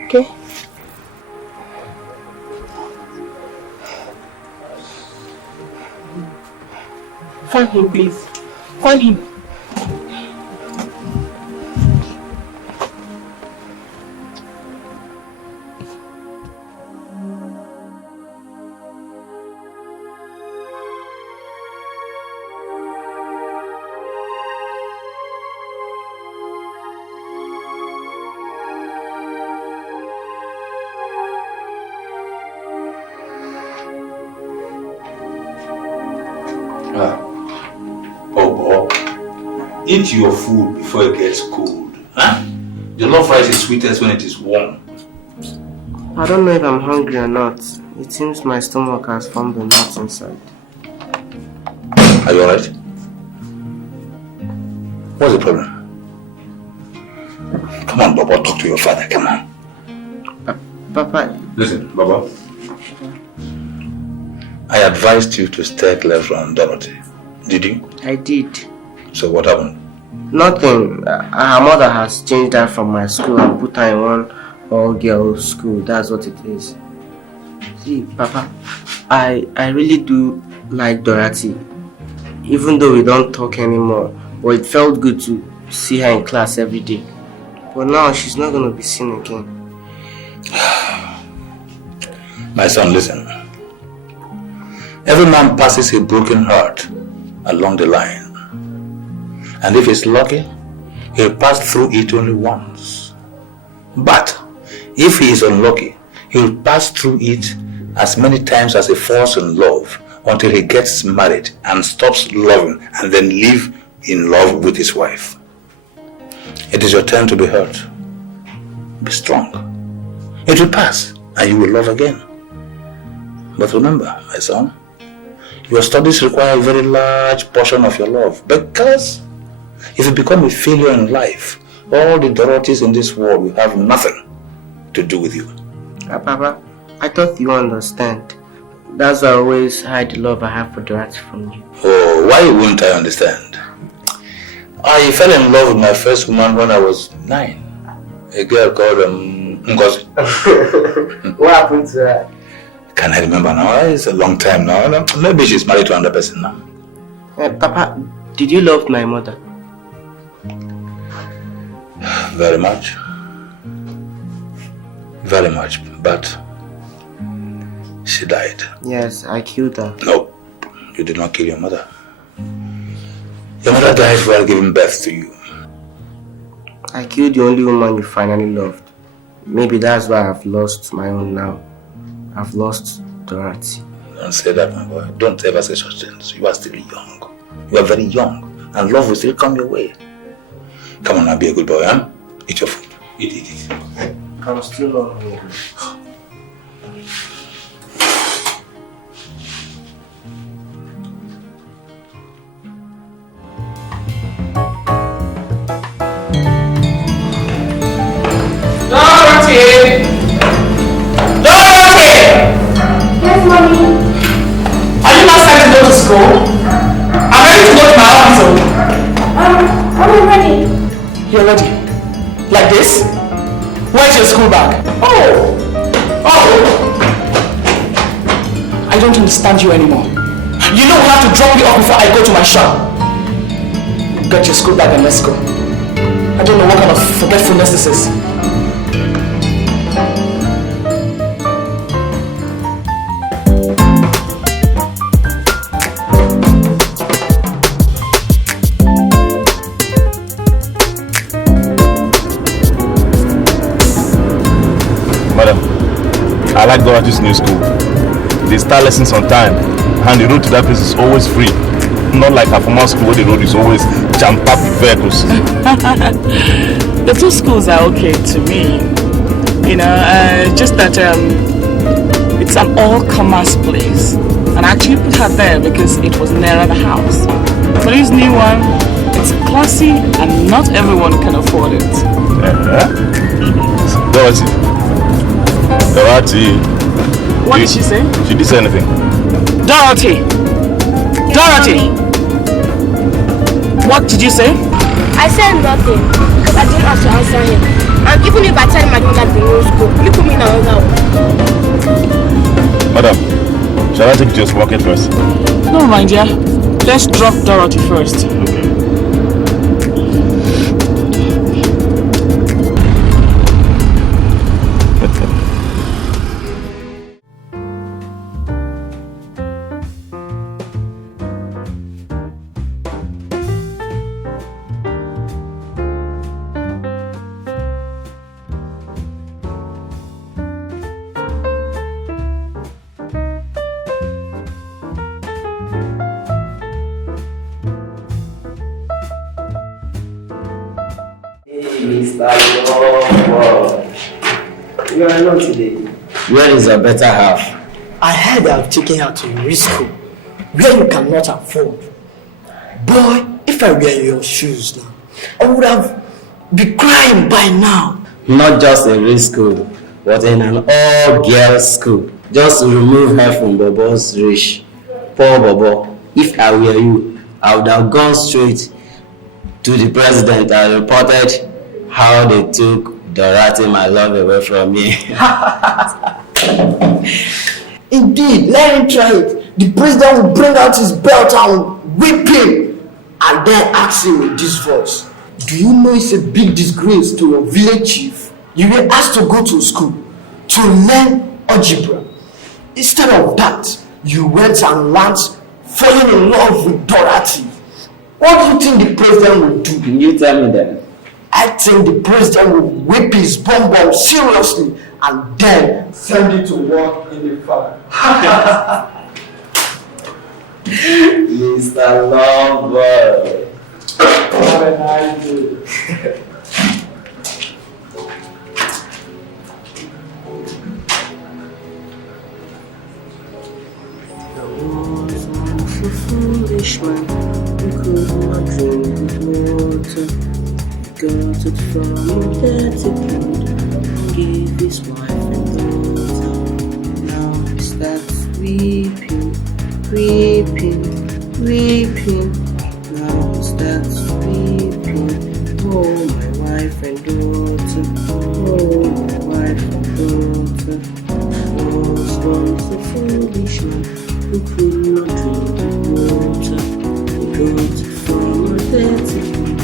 okay? Find him, please. Find him. Eat your food before it gets cold. Huh? Your love rice is sweetest when it is warm. I don't know if I'm hungry or not. It seems my stomach has formed a knot inside. Are you alright? What's the problem? Come on, Baba, talk to your father. Come on. Papa. Listen, Baba. I advised you to stay clear from Dorothy. Did you? I did. So what happened? Nothing. Her mother has changed her from my school and put her in one all-girls school. That's what it is. See, Papa, I really do like Dorothy. Even though we don't talk anymore, but it felt good to see her in class every day. But now she's not going to be seen again. My son, listen. Every man passes a broken heart along the line. And if he's lucky, he'll pass through it only once. But if he is unlucky, he'll pass through it as many times as he falls in love until he gets married and stops loving and then live in love with his wife. It is your turn to be hurt. Be strong. It will pass and you will love again. But remember, my son, your studies require a very large portion of your love, because if you become a failure in life, all the Dorothys in this world will have nothing to do with you. Papa, I thought you understand. That's why I always hide the love I have for Dorothy from you. Oh, why wouldn't I understand? I fell in love with my first woman when I was 9. A girl called Ngozi. What happened to her? Can I remember now? It's a long time now. Maybe she's married to another person now. Papa, did you love my mother? Very much. Very much. But she died. Yes, I killed her. No, you did not kill your mother. Your mother died while giving birth to you. I killed the only woman you finally loved. Maybe that's why I've lost my own now. I've lost Dorothy. Don't say that, my boy. Don't ever say such things. You are still young. You are very young. And love will still come your way. Come on now, be a good boy, huh? Eat your food. Eat. I'm still not hungry. Yes, Mommy. Are you not starting to go to school? I'm ready to go to my office. I'm ready. You're ready? Like this? Where's your school bag? Oh! I don't understand you anymore. You know we have to drop you off before I go to my shop. Get your school bag and let's go. I don't know what kind of forgetfulness this is. I like Dorothy's new school. They start lessons on time, and the road to that place is always free. Not like our former school where the road is always jam-packed with vehicles. The two schools are okay to me. You know, just that it's an all-commerce place. And I actually put her there because it was nearer the house. For this new one, it's classy and not everyone can afford it. Dorothy. What did she say? She didn't say anything. Dorothy! What did you say? I said nothing because I didn't have to answer him. And even if I tell him I don't like the new school, you put me in another one. Madam, shall I take you to your supermarket first? No, my dear. Let's drop Dorothy first. Okay. Mr. Loco. You are not today. Where is your better half? I heard I've taken her to a rich school where you cannot afford. Boy, if I were in your shoes now, I would have been crying by now. Not just a rich school, but in an all-girls school. Just to remove her from Bobo's reach. Poor Bobo, if I were you, I would have gone straight to the president and reported how they took Dorothy, my love, away from me. Indeed, let him try it. The president will bring out his belt and whip him and then ask him with this voice. Do you know it's a big disgrace to your village chief? You were asked to go to school to learn algebra. Instead of that, you went and learned falling in love with Dorothy. What do you think the president will do? Can you tell me then? I think the president will whip his bum seriously and then send it to work in the fire. Mr. Lover. What a nice day. A foolish man who could not drink with water. He got it from a dirty blood and gave his wife and daughter. Now he starts weeping, weeping, weeping. Now he starts weeping. Oh, my wife and daughter. Oh, my wife and daughter. Was a foolish man who could not drink the water. He got it from a dirty blood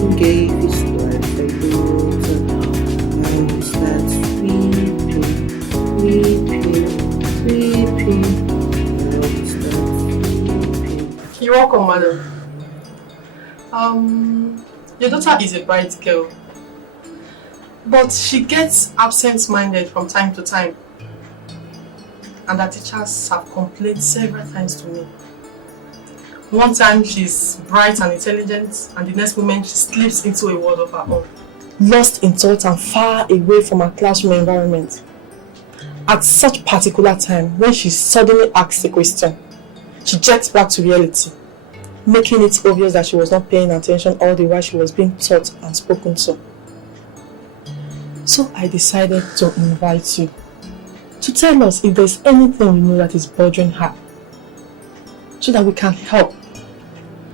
and gave his wife and daughter. Now he starts weeping, weeping, weeping. Now he starts weeping. You're welcome, madam. Your daughter is a bright girl, but she gets absent-minded from time to time. And the teachers have complained several times to me. One time she's bright and intelligent, and the next moment she slips into a world of her own. Lost in thought and far away from her classroom environment. At such particular time, when she suddenly asks a question, she jets back to reality, making it obvious that she was not paying attention all the while she was being taught and spoken to. So I decided to invite you to tell us if there's anything we know that is bothering her, so that we can help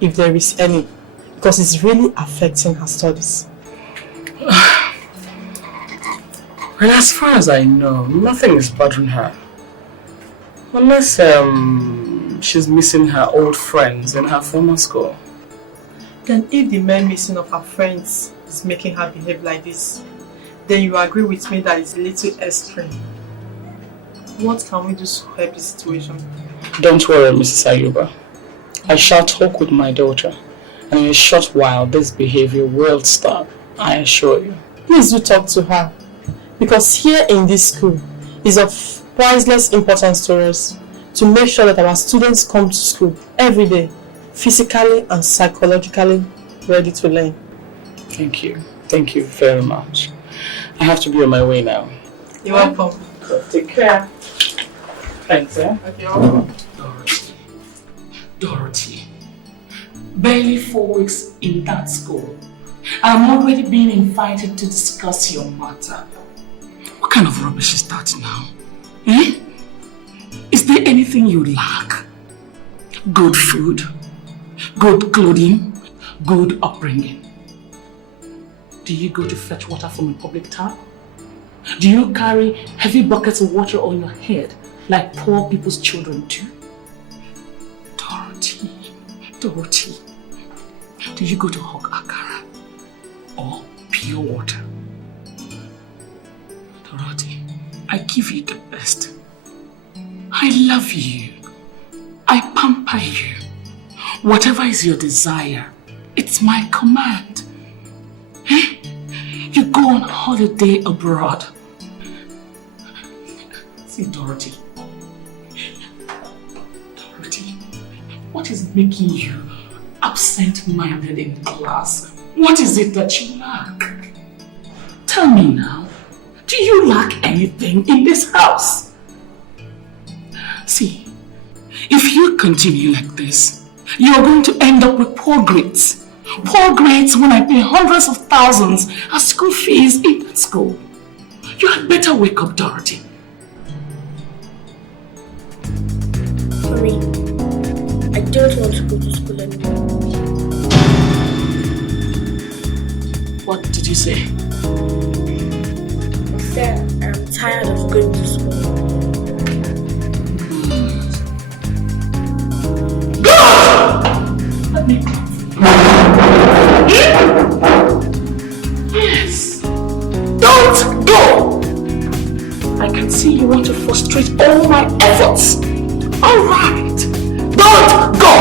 if there is any, because it's really affecting her studies. Well, as far as I know, nothing is bothering her. Unless she's missing her old friends in her former school. Then if the mere missing of her friends is making her behave like this, then you agree with me that it's a little extreme. What can we do to help the situation? Don't worry, Mrs. Ayuba. I shall talk with my daughter, and in a short while this behavior will stop, I assure you. Please do talk to her, because here in this school is of priceless importance to us to make sure that our students come to school every day, physically and psychologically ready to learn. Thank you. Thank you very much. I have to be on my way now. You're welcome. Take care. Thanks, eh? Okay, you're welcome. Dorothy. Barely 4 weeks in that school. I'm already being invited to discuss your matter. What kind of rubbish is that now? Eh? Is there anything you lack? Good food, good clothing, good upbringing. Do you go to fetch water from a public tap? Do you carry heavy buckets of water on your head like poor people's children do? Dorothy, do you go to hog akara or pure water? Dorothy, I give you the best. I love you. I pamper you. Whatever is your desire, it's my command. Eh? You go on holiday abroad. See, Dorothy, what is making you absent-minded in class? What is it that you lack? Tell me now. Do you lack anything in this house? See, if you continue like this, you're going to end up with poor grades. Poor grades when I pay hundreds of thousands as school fees in that school. You had better wake up, Dorothy. Mommy, I don't want to go to school anymore. What did you say? I said I'm tired of going to school. Let me come. Yes. Don't go. I can see you want to frustrate all my efforts. All right. Don't go.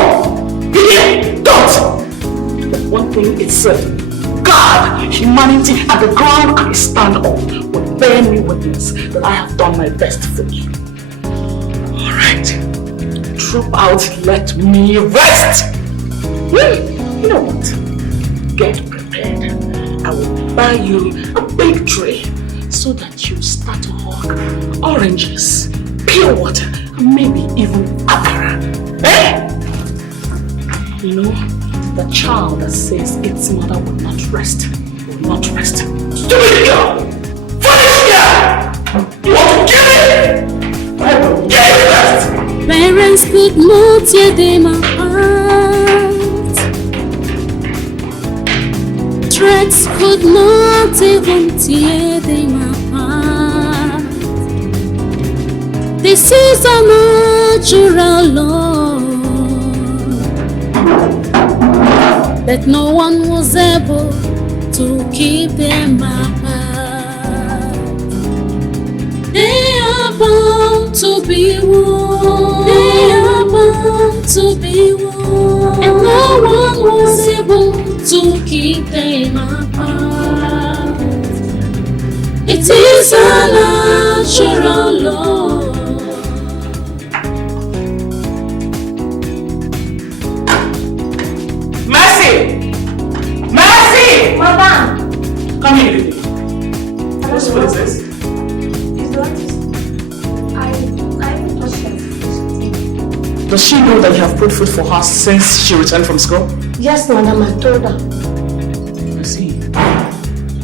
Here, don't. But one thing is certain. God, humanity, and the ground I stand on will bear me witness that I have done my best for you. All right. Drop out. Let me rest. You know what? Get prepared. I will buy you a big tray so that you start to hawk oranges, pure water, and maybe even akara. Eh? You know, the child that says its mother will not rest, will not rest. Stupid girl! Finish here! You want to kill me? I will get it rest! Parents could not tear them apart. Threats could not even tear them apart. This is a natural law, but no one was able to keep them apart. They are bound to be one. They are bound to be one, and no one was able to keep them apart. It is a natural law. Mercy! Mercy! Madam! Come here, Lily. Whose food is this? It's lettuce. I haven't touched it. Does she know that you have put food for her since she returned from school? Yes, madam, I told her. You see,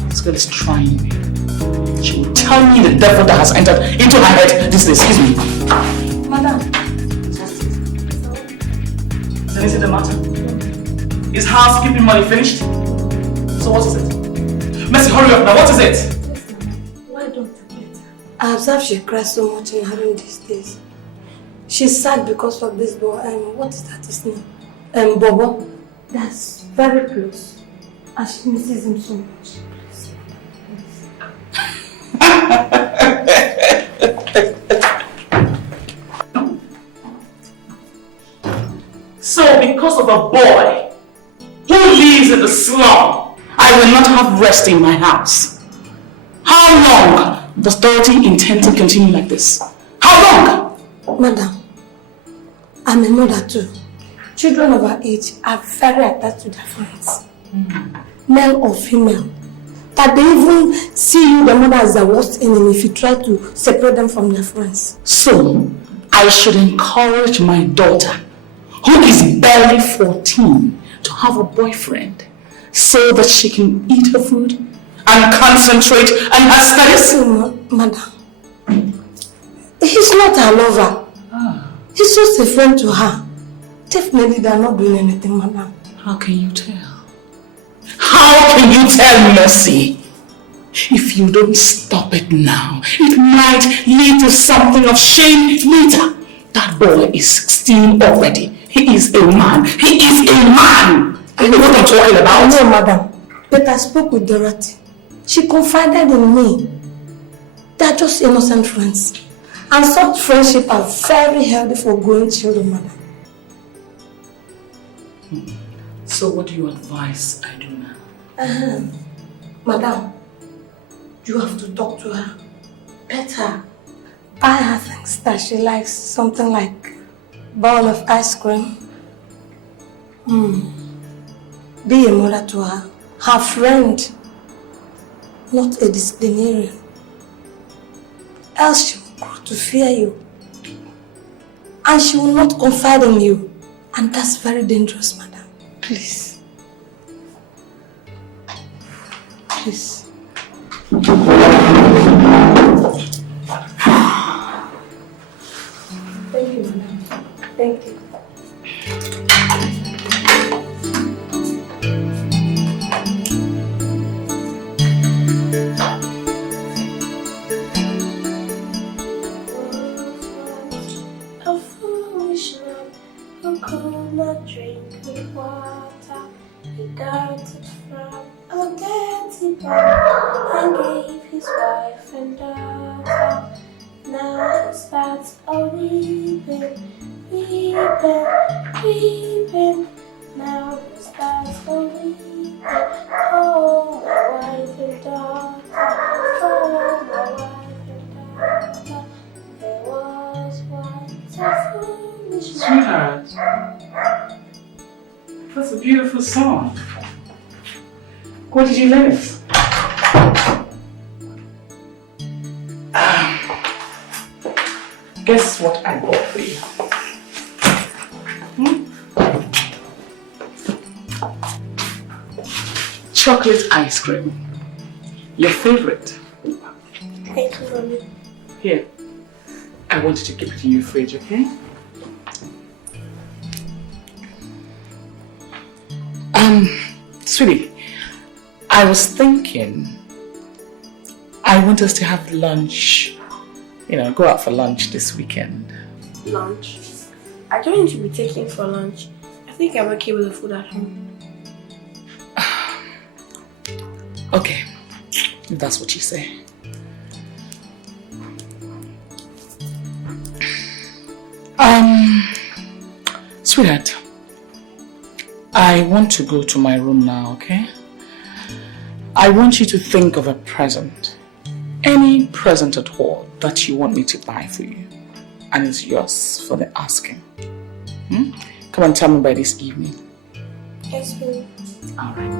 this girl is trying me. She will tell me the devil that has entered into her head this day. Excuse me. Madam. Is anything the matter? Is housekeeping money finished? So what is it? Mercy, hurry up now. What is it? Yes, madam. Why don't you get her? I observe she cries so much in having these days. She's sad because of this boy. What is that his name? Bobo. That's very close. And she misses him so much. So because of a boy who lives in the slum, I will not have rest in my house. How long does Dorothy intend to continue like this? How long? Madam, I'm a mother too. Children of our age are very attached to their friends. Male or female. That they even see you, the mother, as the worst enemy if you try to separate them from their friends. So, I should encourage my daughter, who is barely 14, to have a boyfriend so that she can eat her food and concentrate on her studies? Madam, he's not her lover. He's just a friend to her. Definitely they are not doing anything, madam. How can you tell? How can you tell, Mercy? If you don't stop it now, it might lead to something of shame later. That boy is 16 already. He is a man. He is a man. I know what I'm talking about. No, madam. But I spoke with Dorothy. She confided in me. They are just innocent friends. And such friendship are very healthy for growing children, madam. So what do you advise I do now? Madam, you have to talk to her. Pet her. Buy her things that she likes. Something like a bowl of ice cream. Be a mother to her. her friend, not a disciplinarian. Else she will grow to fear you. And she will not confide in you. And that's very dangerous, madam. Please. Please. Thank you, madam. Thank you. A foolish man who could not drink the water. He got it from a dirty pot and gave his wife and daughter. Now he starts a weeping, weeping, weeping. Now he starts a weeping. Oh, my wife and daughter. Oh, my wife and daughter. There was once a foolish man. Sweetheart, that's a beautiful song. Where did you live? Guess what I bought for you? Chocolate ice cream. Your favorite. Thank you, Mommy. Here. I wanted to keep it in your fridge, okay? Sweetie, I was thinking I want us to have lunch, go out for lunch this weekend. Lunch? I don't need to be taking for lunch. I think I'm okay with the food at home. Okay, if that's what you say. Sweetheart, I want to go to my room now, okay? I want you to think of a present. Any present at all that you want me to buy for you. And it's yours for the asking. Come and tell me by this evening. Yes, Mommy. All right.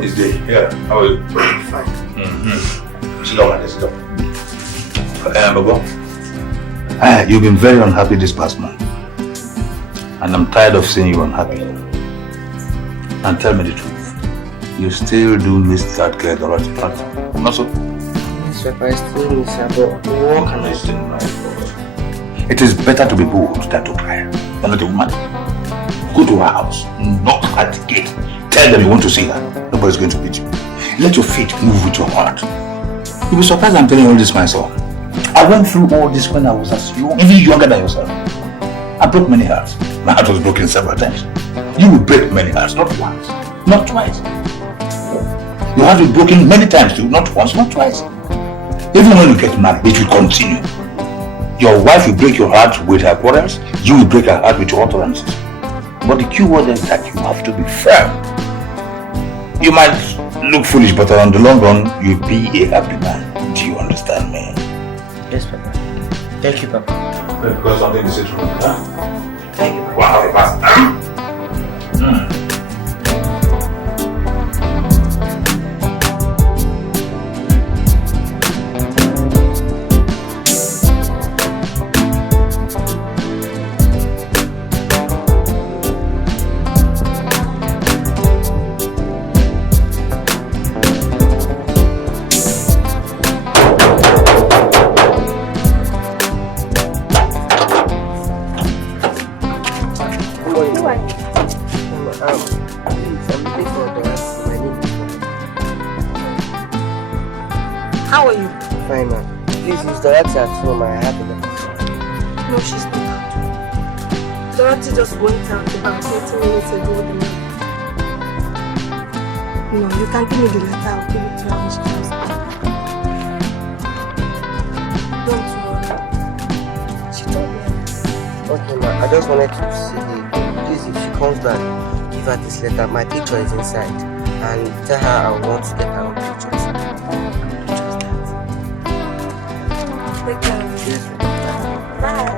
It's day. Yeah. How are you? Fine. Sit down, man. Sit down. Baba. You've been very unhappy this past month. And I'm tired of seeing you unhappy. And tell me the truth. You still do miss that girl, Dorothy Pratt. Not so? Yes, Papa, I still miss her, but what can I do? It is better to be bold than to cry. You're not a woman. Go to her house. Knock at the gate. Tell them you want to see her. Nobody's going to beat you. Let your faith move with your heart. You'll be surprised I'm telling you all this myself. I went through all this when I was as young, even younger than yourself. I broke many hearts. My heart was broken several times. You will break many hearts, not once, not twice. Your heart will be broken many times too, not once, not twice. Even when you get married, it will continue. Your wife will break your heart with her quarrels. You will break her heart with your utterances. But the key word is that you have to be firm. You might look foolish, but on the long run, you'll be a happy man. Do you understand me? Yes, Papa. Thank you, Papa. Because something is true, huh? Thank you, Papa. Wow, fast. at home. I have a letter. No, she's not out. Dorothy just went out about 20 minutes ago. No, you can give me the letter. I'll give it to her when she comes back. Don't worry. She told me. Okay, ma. I just wanted to see please, if she comes back, give her this letter. My picture is inside. And tell her I want to get her own pictures. Take care of you. Bye.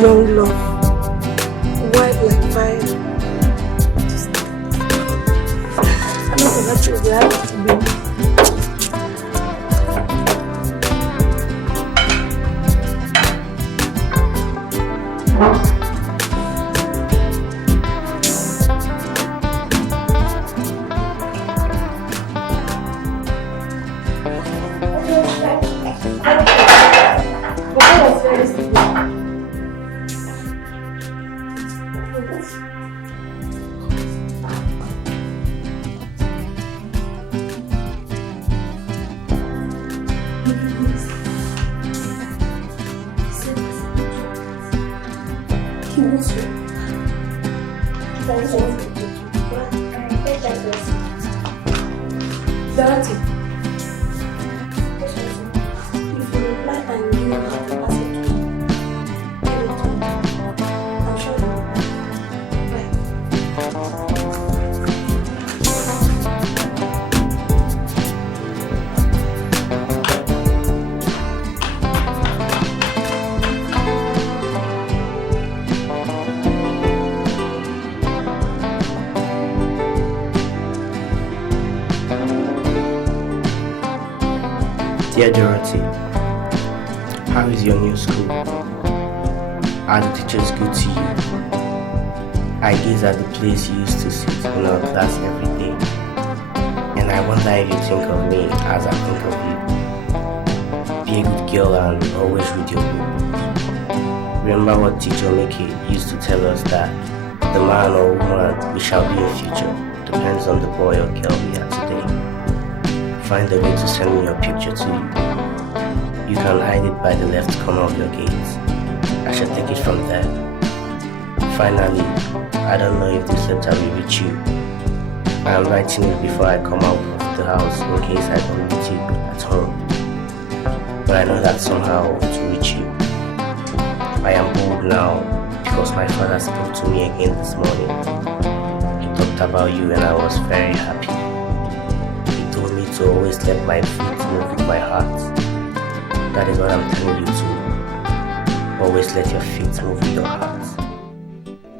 Young love, white like fire. I'm not gonna choose the house to be. Dorothy, if you reply and you know how to pass it to me, give it to me. I'm sure you will. Dear Dorothy, how is your new school? Are the teachers good to you? I gaze at the place you used to sit in our class every day, and I wonder if you think of me as I think of you. Be a good girl and always read your books. Remember what Teacher Mickey used to tell us, that the man or woman we shall be in future depends on the boy or girl we are today. Find a way to send me your picture to you. You can hide it by the left corner of your gate. I shall take it from there. Finally, I don't know if this letter will reach you. I am writing it before I come out of the house in case I don't meet you at home. But I know that somehow it will reach you. I am bold now because my father spoke to me again this morning. He talked about you and I was very happy. To always let my feet move with my heart. That is what I'm telling you to. Always let your feet move with your heart.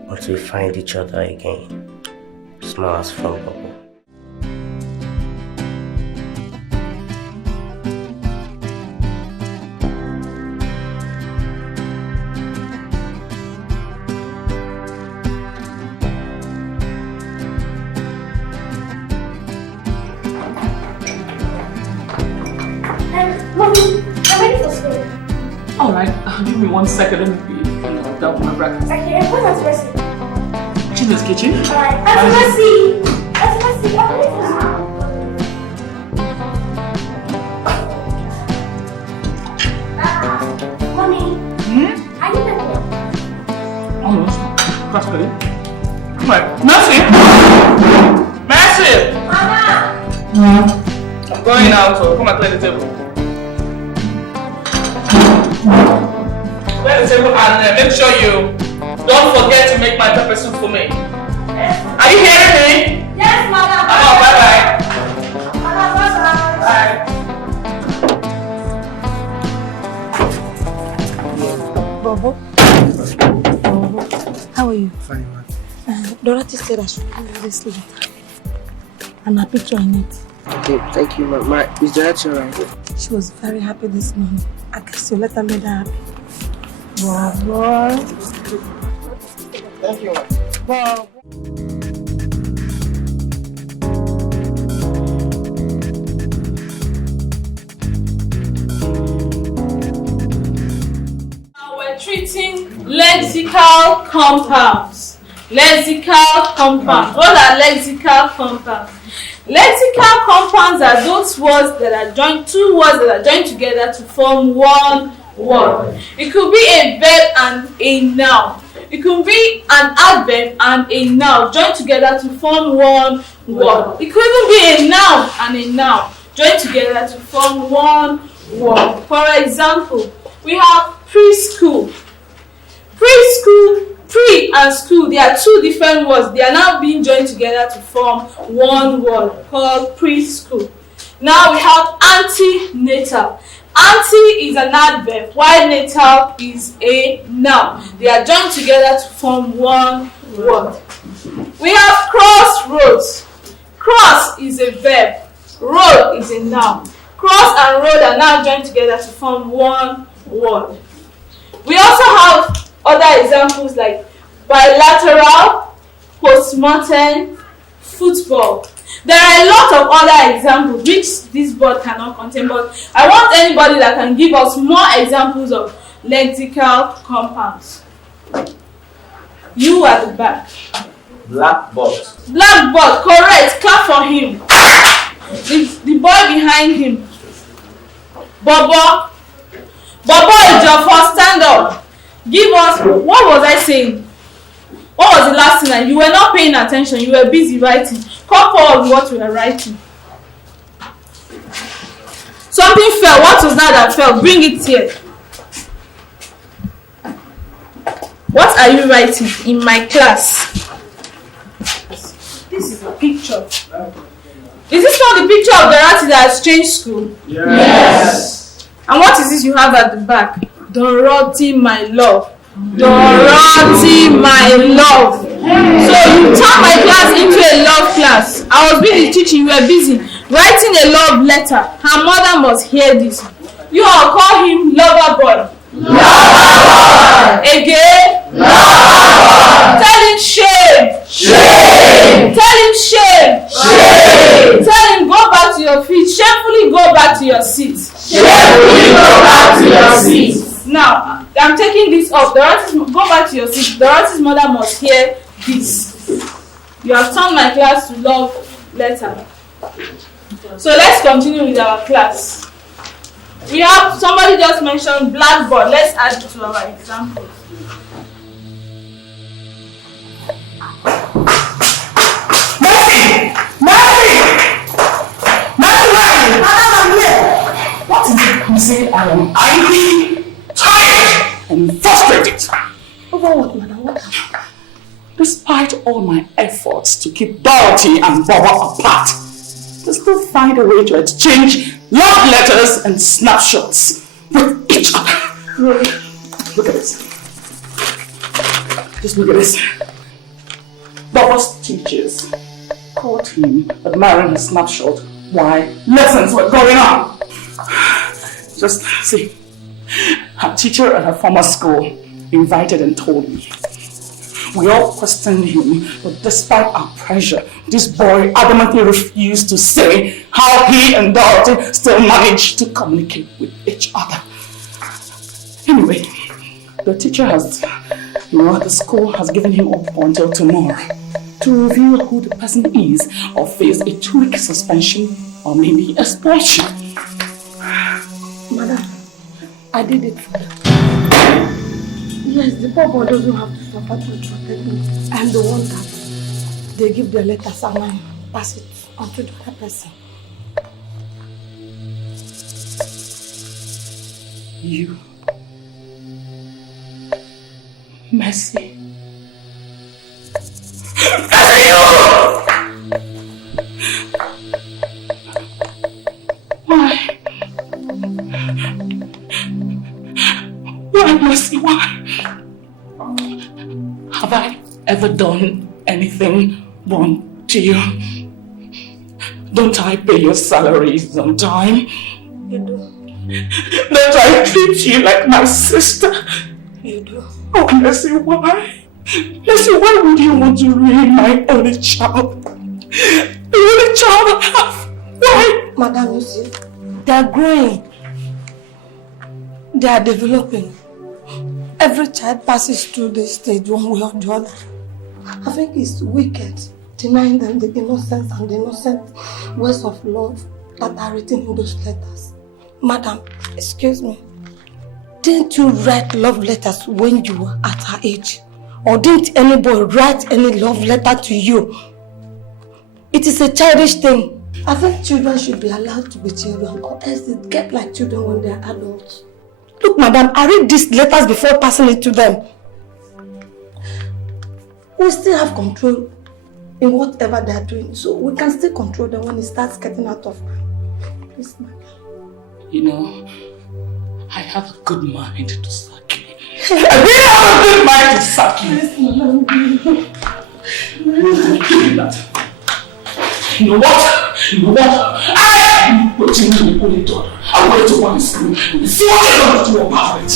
Until we find each other again. Smiles from Bubble. Alright, give me 1 second, let me be done with my breakfast. Okay, and what's Mercy? She's in the kitchen. Alright, Auntie Mercy! Auntie Mercy, Mommy, are you there? Almost. That's good. Come on. Mercy! Mercy! Mama! I'm going out, so come and clear the table. Clear the table and make sure you don't forget to make my pepper soup for me. Yes. Are you hearing me? Yes, Mama. Oh, bye-bye. Mama, bye-bye. Bye. Bobo. How are you? Fine, man. Dorothy said I should give you this letter. And her picture in it. Okay, thank you, ma. Is Dorothy alright? She was very happy this morning. I guess your letter made her happy. Bobo. Thank you, ma. Bobo. We're treating lexical compounds. Lexical compounds. What are lexical compounds? Lexical compounds are those words that are joined, two words that are joined together to form one word. It could be a verb and a noun. It could be an adverb and a noun joined together to form one word. It could even be a noun and a noun joined together to form one word. For example, we have preschool. Preschool, pre and school, they are two different words. They are now being joined together to form one word called preschool. Now we have antenatal. Anti is an adverb, while natal is a noun. They are joined together to form one word. We have crossroads. Cross is a verb, road is a noun. Cross and road are now joined together to form one word. We also have other examples like bilateral, postmortem, football. There are a lot of other examples which this board cannot contain, but I want anybody that can give us more examples of lexical compounds. You at the back. Blackboard. Blackboard, correct. Clap for him. The boy behind him. Bobo. Bobo is your first. Stand up. Give us, what was I saying? What was the last thing? You were not paying attention. You were busy writing. Come forward with what you were writing. Something fell. What was that fell? Bring it here. What are you writing in my class? This is a picture. Is this not the picture of Dorothy that has changed school? Yes. And what is this you have at the back? Dorothy, my love. Dorothy, my love. So you turned my class into a love class. I was busy teaching, you were busy writing a love letter. Her mother must hear this. You all call him lover boy. Lover boy. Again. Lover boy. Tell him shame. Shame. Tell him shame. Shame. Tell him go back to your feet. Shamefully go back to your seat. Shamefully go back to your seat. Now, I'm taking this off. Go back to your seat. Dorothy's mother must hear this. You have turned my class to love letter. So let's continue with our class. We have, somebody just mentioned blackboard. Let's add to our examples. What is it? You say I am angry, tired, and frustrated. Over what, madam? What? Despite all my efforts to keep Dorothy and Baba apart, they still find a way to exchange love letters and snapshots with each other. Really? Look at this. Just look at this. Baba's teachers caught him admiring a snapshot while lessons were going on. Just see, her teacher at her former school invited and told me. We all questioned him, but despite our pressure, this boy adamantly refused to say how he and Dorothy still managed to communicate with each other. Anyway, the teacher has, the school has given him up until tomorrow to reveal who the person is or face a 2-week suspension or maybe expulsion. Madam, I did it for them. Yes, the poor boy doesn't have to suffer to protect me. I'm the one that they give their letters and I pass it on to the other person. You. Mercy. Why? Why, Mercy, why? Have I ever done anything wrong to you? Don't I pay your salaries on time? You do. Don't I treat you like my sister? You do. Oh, Mercy, why? Mercy, why would you want to ruin my only child? The only child I have. Why? Madam, you see, they are growing. They are developing. Every child passes through this stage one way or the other. I think it's wicked, denying them the innocence and the innocent words of love that are written in those letters. Madam, excuse me. Didn't you write love letters when you were at her age? Or didn't anybody write any love letter to you? It is a childish thing. I think children should be allowed to be children, or else they get like children when they are adults. Look, madam, I read these letters before passing it to them. We still have control in whatever they are doing, so we can still control them when it starts getting out of hand. Please, madam. You know, I have a good mind to suck you. I really have a good mind to suck you. Give me that. You know what? I am putting you in the only door. I'm going to one school. See what you're going to do about it.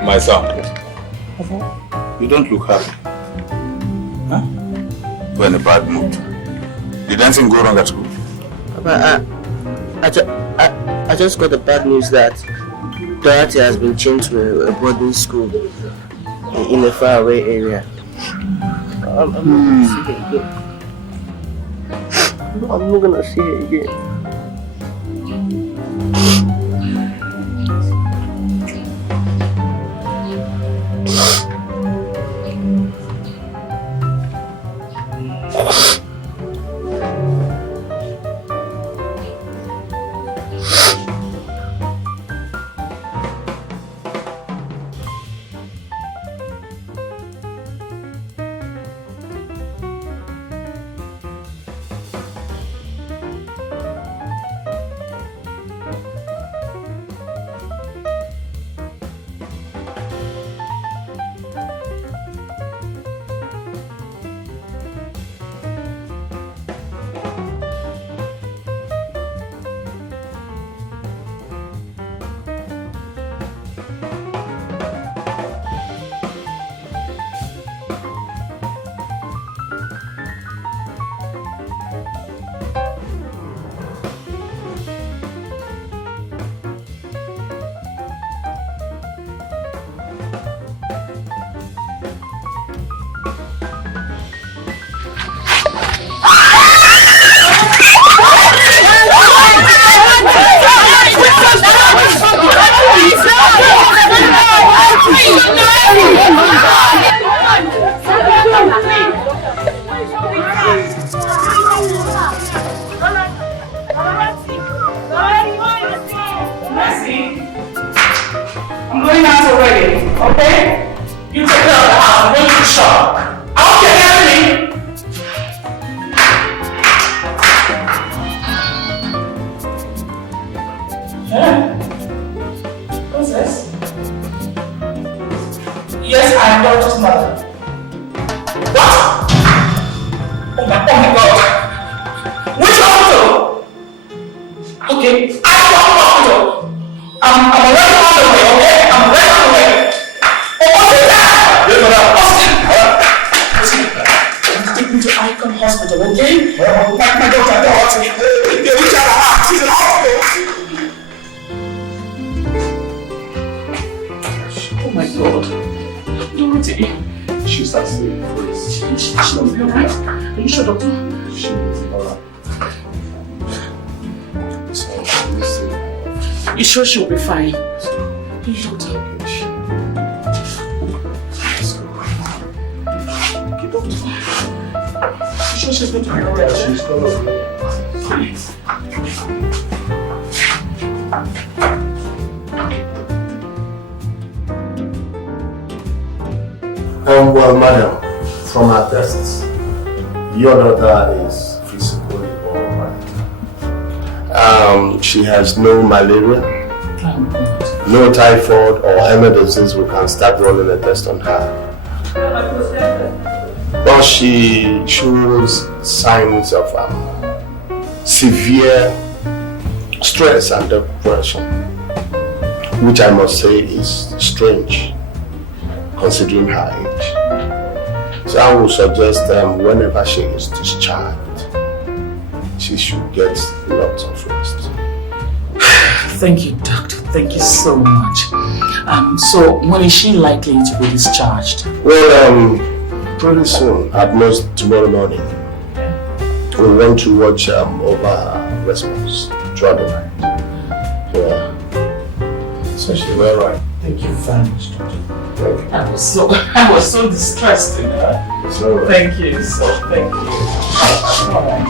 My son, you don't look happy. Huh? You're in a bad mood. Did anything go wrong at school? Papa, I just got the bad news that Dorothy has been changed to a boarding school in a faraway area. I'm not gonna see her again. I'm going out already, okay? You take care of the house. I'm going to the shop. Okay, Emily. Huh? What's this? Yes, I am Dorothy's mother. What? Oh my God. Which hospital? Okay, I want hospital. I'm already on the way, okay? I'm already on the way. Oh, what's it that? Yes, madam. Listen, take me to Icon Hospital, okay? My daughter, Dorothy. They reach out her heart. She's in hospital. Oh my God. Dorothy. She's asleep. She'll be alright. Are you sure, doctor? She will be alright. So, listen. You sure she'll be fine? She's going to be alright. She's going to be well, madam, from our tests, your daughter is physically alright. She has no malaria, no typhoid or any disease. We can start running a test on her. But she shows signs of severe stress and depression, which I must say is strange considering her age. So I would suggest whenever she is discharged, she should get lots of rest. Thank you, doctor. Thank you so much. So when is she likely to be discharged? Well, pretty soon, at most tomorrow morning. We want to watch over her response throughout the night. Yeah. So she's all right. Thank you very much, doctor. Thank you. I was so distressed in her. It's all right. Thank you. Thank you. All right.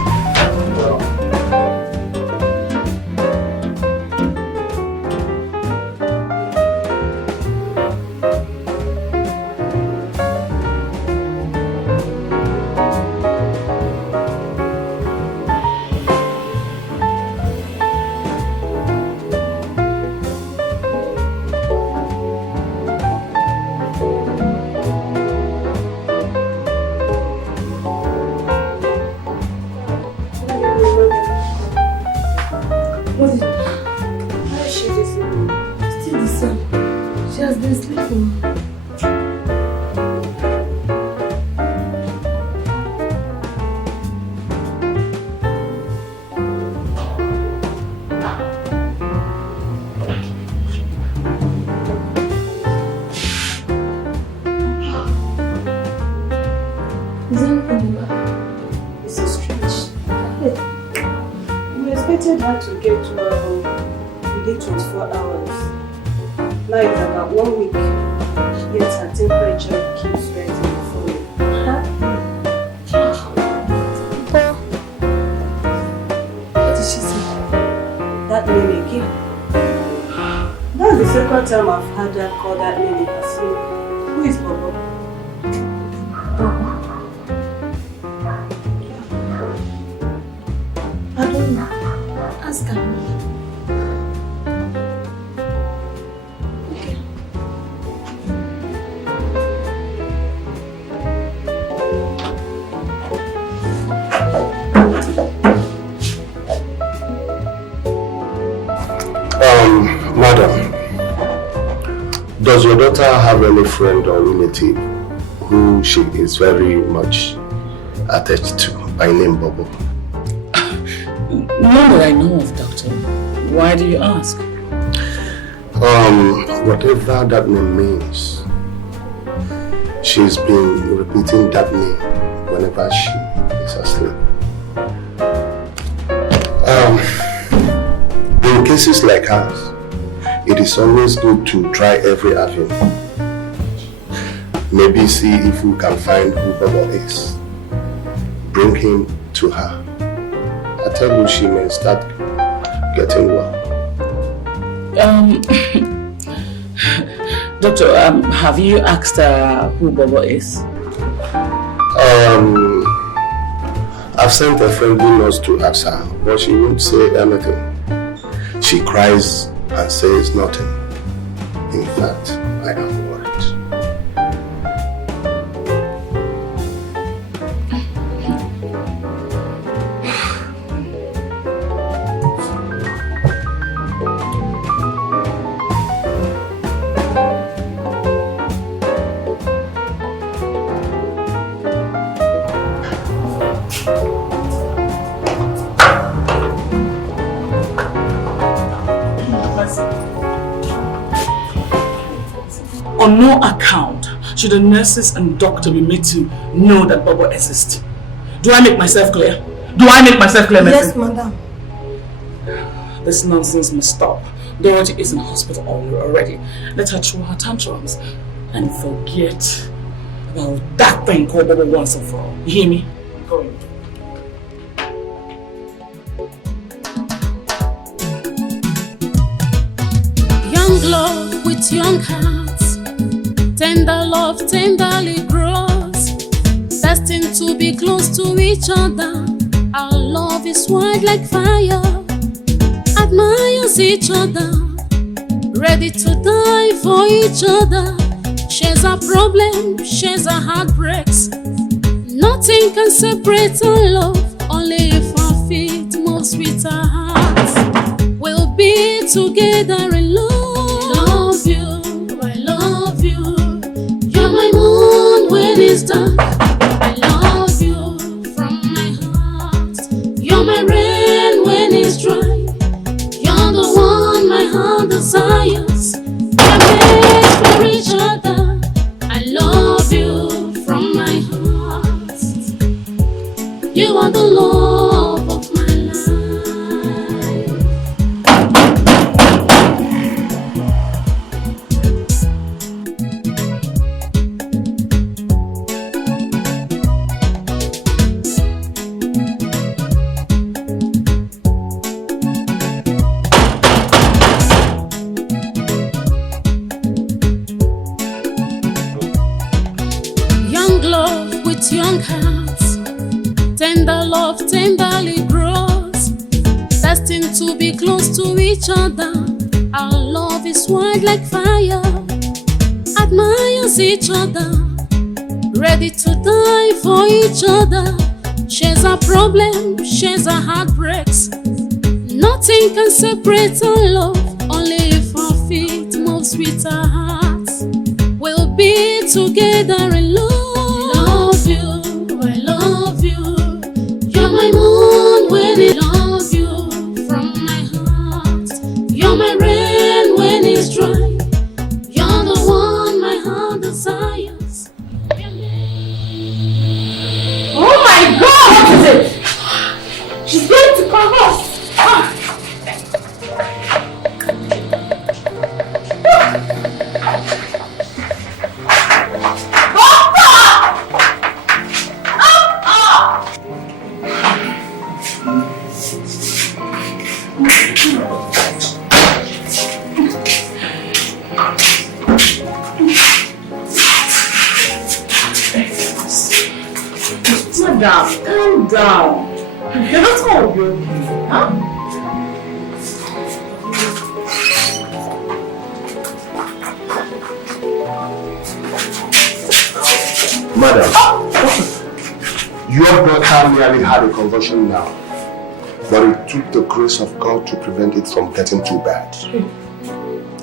To get to within 24 hours. Now it's about 1 week. Yet her temperature keeps rising before you. What did she say? That name again. That's the second time I've heard her call that name in her sleep. Who is Bobo? I don't know. Ask her. Madam, does your daughter have any friend or relative who she is very much attached to by name Bobo? None that I know of, doctor. Why do you ask? Whatever that name means, she's been repeating that name whenever she is asleep. In cases like hers, it is always good to try every avenue. Maybe see if we can find who Bobo is. Bring him to her. I tell you, she may start getting well. Doctor, have you asked her who Bobo is? I've sent a friendly note to ask her, but she won't say anything. She cries and says nothing. In fact, I am worried. On no account should the nurses and doctor be made to know that Bobo exists. Do I make myself clear? Do I make myself clear, Yes, madam. This nonsense must stop. Dorothy is in hospital already. Let her throw her tantrums and forget about that thing called Bubble once and for all. You hear me? Go in. Young love with young hearts, tender love tenderly grows, destined to be close to each other. Our love is wild like fire, admires each other, ready to die for each other. Shares our problems, shares our heartbreaks. Nothing can separate our love, only if our feet move with our hearts. We'll be together in love. I love you. You're my moon when it's dark. I love you from my heart. You're my rain when it's dry. You're the one my heart desires. We're made for each other. I love you from my heart. You are the love of my young hearts, tender love tenderly grows, destined to be close to each other. Our love is wild like fire, admires each other, ready to die for each other. Shares our problems, shares our heartbreaks. Nothing can separate our love, only if our feet move with our hearts. We'll be together in love. I love you. You're my moon when I love you from my heart. You're my rain when it's dry. You're the one my heart desires. Oh my God! What is it? She's going to come off. Madam, calm down. You're not all broken, huh? Madam, your daughter nearly had a conversion now, but it took the grace of God to prevent it from getting too bad.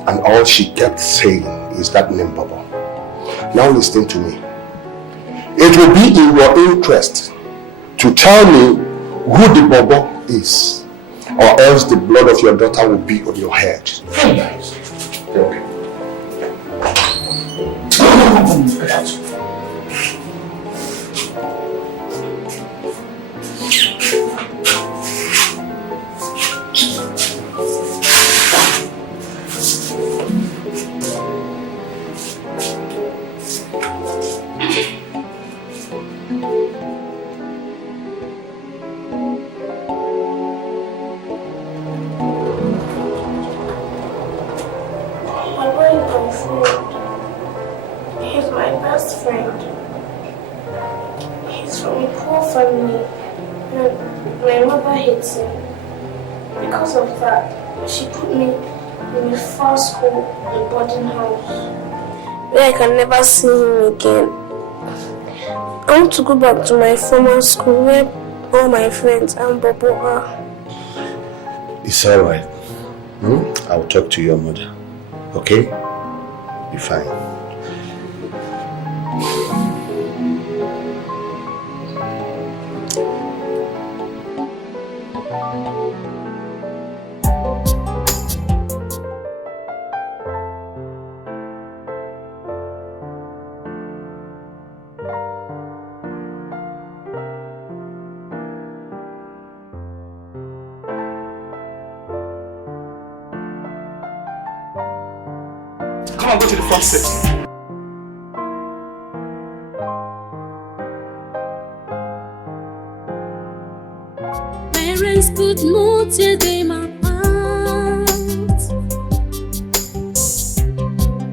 And all she kept saying is that name, Baba. Now listen to me. It will be in your interest to tell me who the Bobo is, or else the blood of your daughter will be on your head. Okay. He's my best friend. He's from a poor family, and my mother hates him. Because of that, she put me in a far school, a boarding house, where I can never see him again. I want to go back to my former school where all my friends and Bobo are. It's alright. I'll talk to your mother. Okay? Be fine. Come on, go to the front seat. Parents could not tear them apart.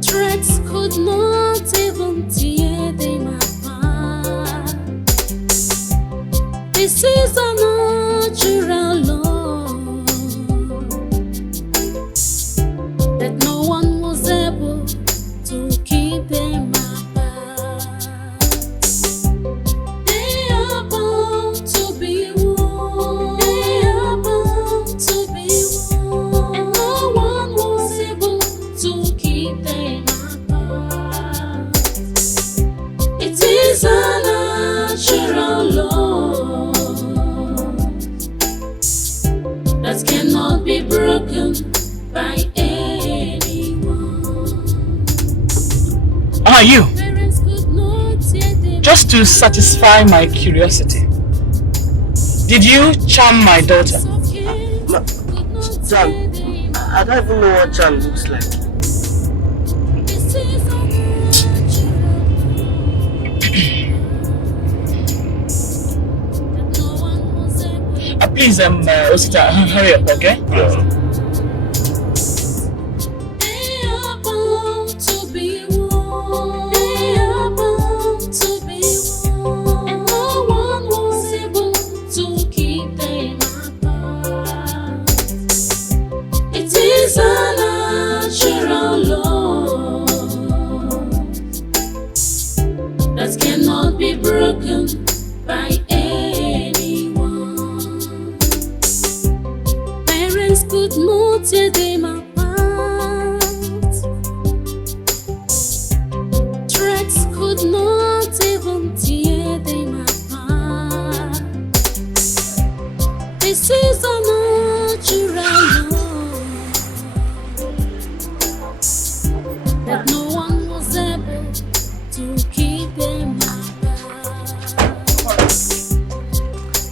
Threats could not even tear them apart. This is a natural law that no one was able to keep them apart. They are bound to be one. They are bound to be one, and no one was able to keep them apart. It is a natural law that cannot be broken by anyone. How are you? Just to satisfy my curiosity, did you charm my daughter? Charm? I don't even know what charm looks like. Please, Osita, hurry up, okay? They are bound to be one. They are bound to be one, and no one was able to keep them apart. It is a natural law that cannot be broken by anyone. Parents could not tear them apart. Threats could not even tear them apart. This is a natural law that no one was able to keep them apart.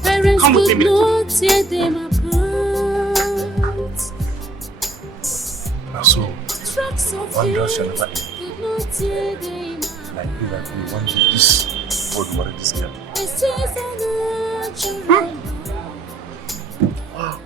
Parents could not tear them apart. So, one girl shall never end. Like you, we want this world, we wanted this girl. Wow.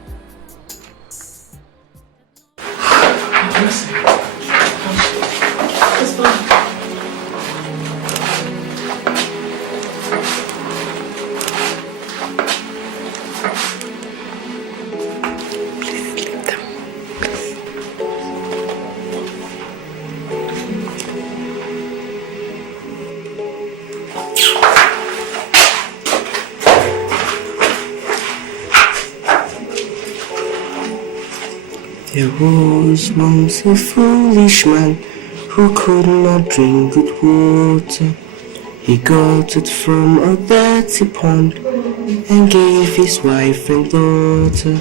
There was once a foolish man who could not drink good water. He got it from a dirty pond and gave his wife and daughter.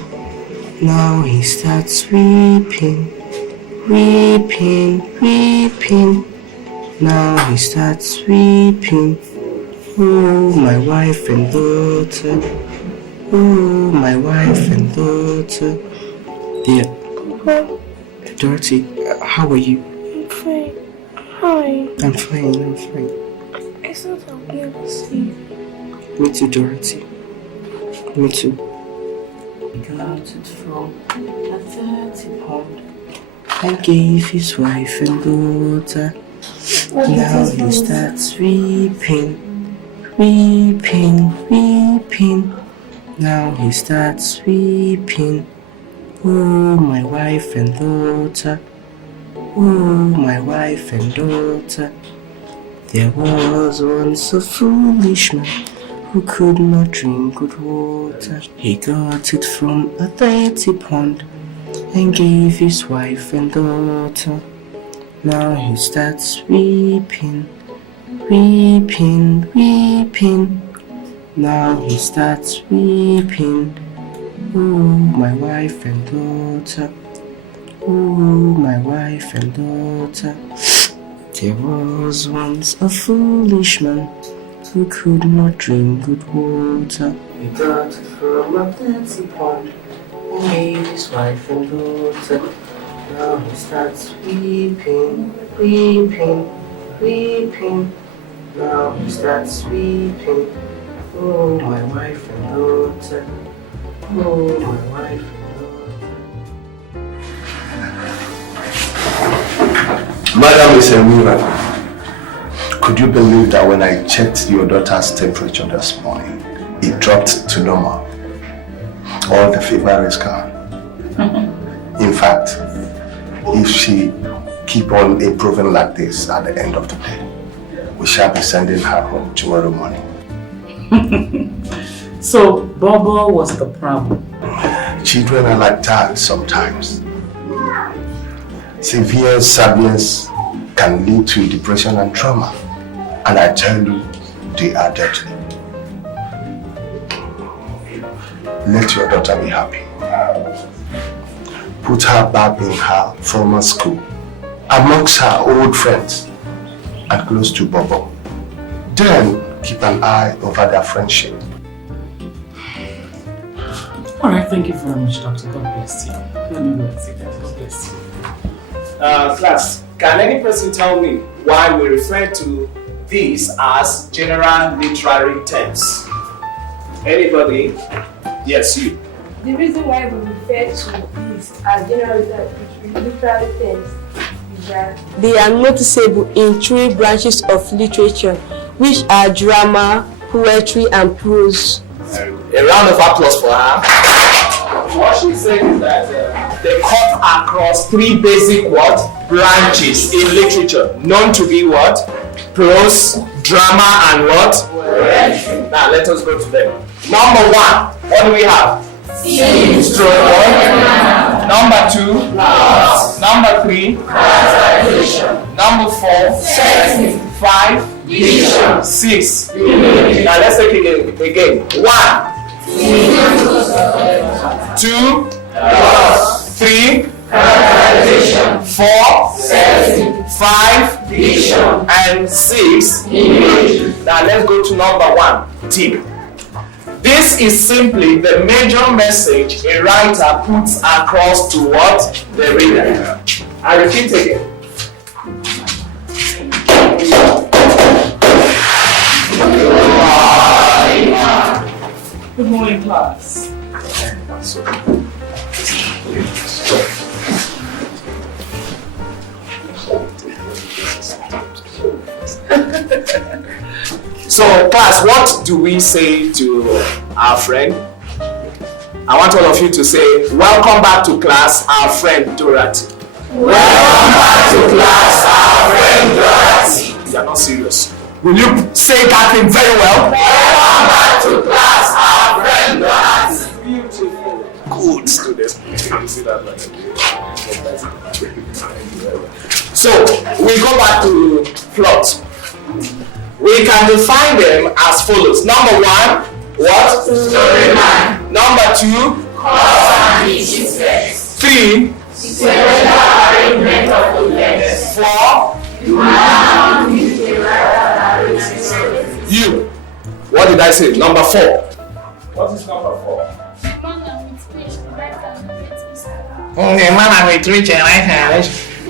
Now he starts weeping, weeping, weeping. Now he starts weeping. Oh, my wife and daughter. Oh, my wife and daughter. Dear Dorothy, how are you? I'm fine. Hi. I'm fine, I'm fine. I thought I'll never see you. Me too, Dorothy. Me too. He got it from a dirty pond and gave his wife and daughter. Now he starts weeping, weeping, weeping. Now he starts weeping. Oh, my wife and daughter. Oh, my wife and daughter. There was once a foolish man who could not drink good water. He got it from a dirty pond and gave his wife and daughter. Now he starts weeping, weeping, weeping. Now he starts weeping. Oh, my wife and daughter. Oh, my wife and daughter. There was once a foolish man who could not drink good water. He got it from a dirty pond and gave his wife and daughter. Now he starts weeping, weeping, weeping. Now he starts weeping. Oh, my wife and daughter. Oh, my wife and daughter. Madam is a miracle. Could you believe that when I checked your daughter's temperature this morning, it dropped to normal? All the fever is gone. In fact, if she keep on improving like this at the end of the day, we shall be sending her home tomorrow morning. So, Bobo was the problem? Children are like that sometimes. Severe sadness can lead to depression and trauma. And I tell you, they are deadly. Let your daughter be happy. Put her back in her former school, amongst her old friends, and close to Bobo. Then keep an eye over their friendship. Alright, thank you very much, Doctor. God bless you. Let me go and see that. God bless you. Class, can any person tell me why we refer to these as general literary terms? Anybody? Yes, you. The reason why we refer to these as general literary terms is that they are noticeable in 3 branches of literature, which are drama, poetry, and prose. A round of applause for her. What she said is that they cut across 3 basic branches in literature, known to be what? Prose, drama, and what? Poetry. Now let us go to them. Number 1, what do we have? Story. Number 2, plot. Number 3, characterization. Number 4, setting. 5, vision. 6. Now let's take it again. 1, 2, 3, characterization. 4, setting. 5, vision. And 6, image. Now let's go to number 1, tip. This is simply the major message a writer puts across to what? The reader. I repeat again. Good morning, class. So, class, what do we say to our friend? I want all of you to say, welcome back to class, our friend Dorothy. Welcome back to class, our friend Dorothy. You are not serious. Will you say that thing very well? Welcome back to class, our friend Dorothy. Beautiful. Good students. So, we go back to plot. We can define them as follows. Number 1, what? Storyline. Number 2, cause and effect. 3, sequential arrangement of events. 4, you. What did I say? Number 4. What is number 4?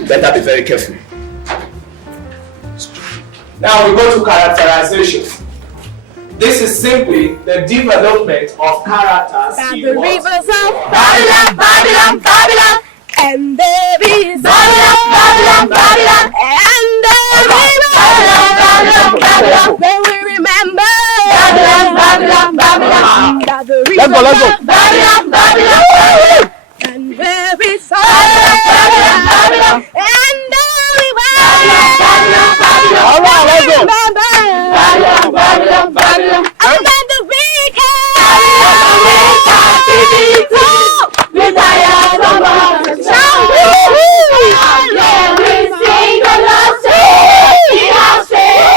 Better be very careful. Now we go to characterization. This is simply the development of characters in what? Babylon, Babylon, Babylon, and there is Babylon, Babylon, Babylon, and there is Babylon, Babylon, Babylon. When we remember Babylon, Babylon, Babylon, let's go. Babylon, Babylon, Babylon, and there is Babylon, Babylon, Babylon, and there we Babylon, Babylon, Babylon. All right, let's go. Babylon, Babylon, Babylon, and then the weekend. We tired of our sound. Yeah, we sing the last song in our faith.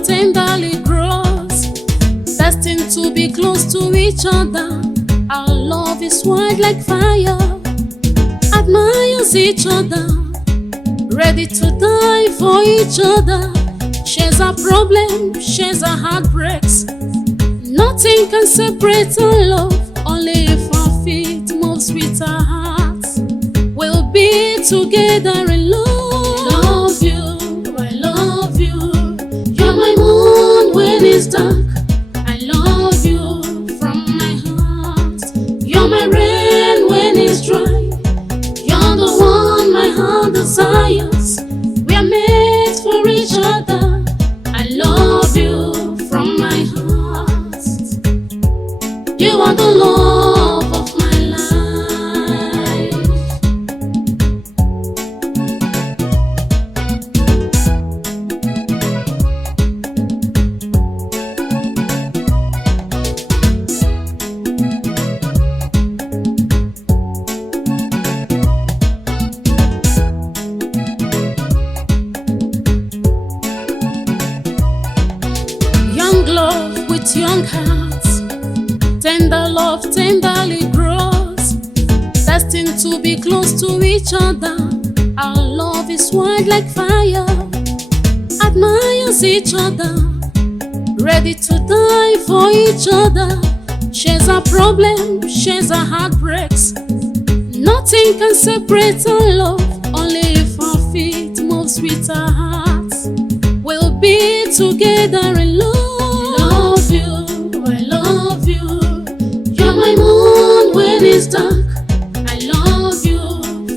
love tenderly grows, destined to be close to each other. Our love is white like fire, admires each other, ready to die for each other. Shares our problems, shares our heartbreaks. Nothing can separate our love, only if our feet move with our hearts. We'll be together in love. I love you. You're my moon when it's dark. I love you from my heart. You're my rain when it's dry. You're the one my heart desires. We are made for each other. I love you from my heart. You are the love of my life. Young love with young hearts, tender love tenderly grows, destined to be close to each other. Our love is white like fire, admires each other, ready to die for each other. Shares our problems, shares our heartbreaks. Nothing can separate our love, only if our feet move with our hearts. We'll be together in love. I love you. You're my moon when it's dark. I love you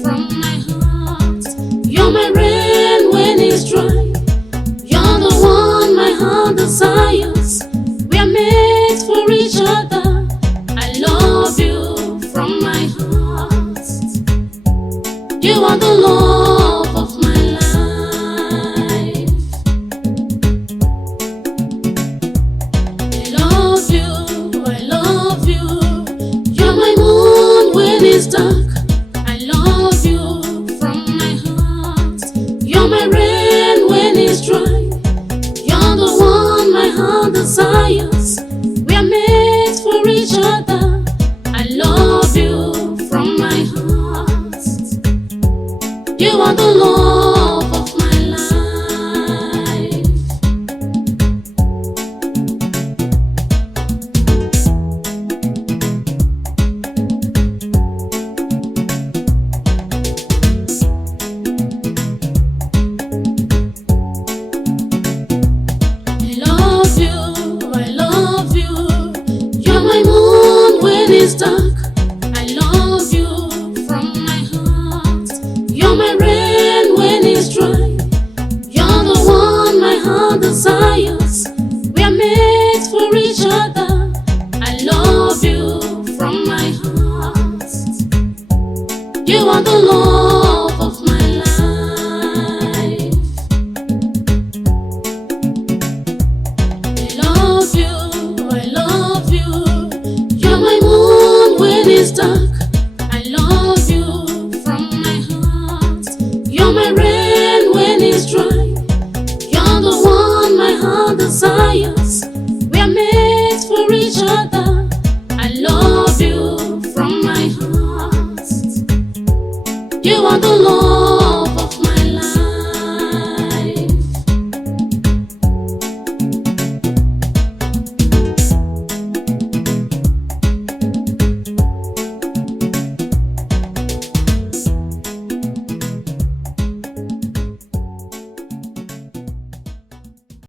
from my heart. You're my rain when it's dry. You're the one my heart desires. We are made for each other. I love you from my heart. You are the love of my life. I love you. You're my moon when it's dark. I love you from my heart. You're my rain when it's dry. You're the one my heart desires. We are made for each other. I love you from my heart. You are the love of my life. I love you. You're my moon when it's dark. I love you from my heart. You're my rain when it's dry. You're the one my heart desires. We are made for each other. I love you from my heart. You are the love of my life. I love you. You're my moon when it's dark. I love you from my heart. You're my rain when it's dry. You're the one my heart desires. We are made for each other. I love you from my heart. You are the Lord.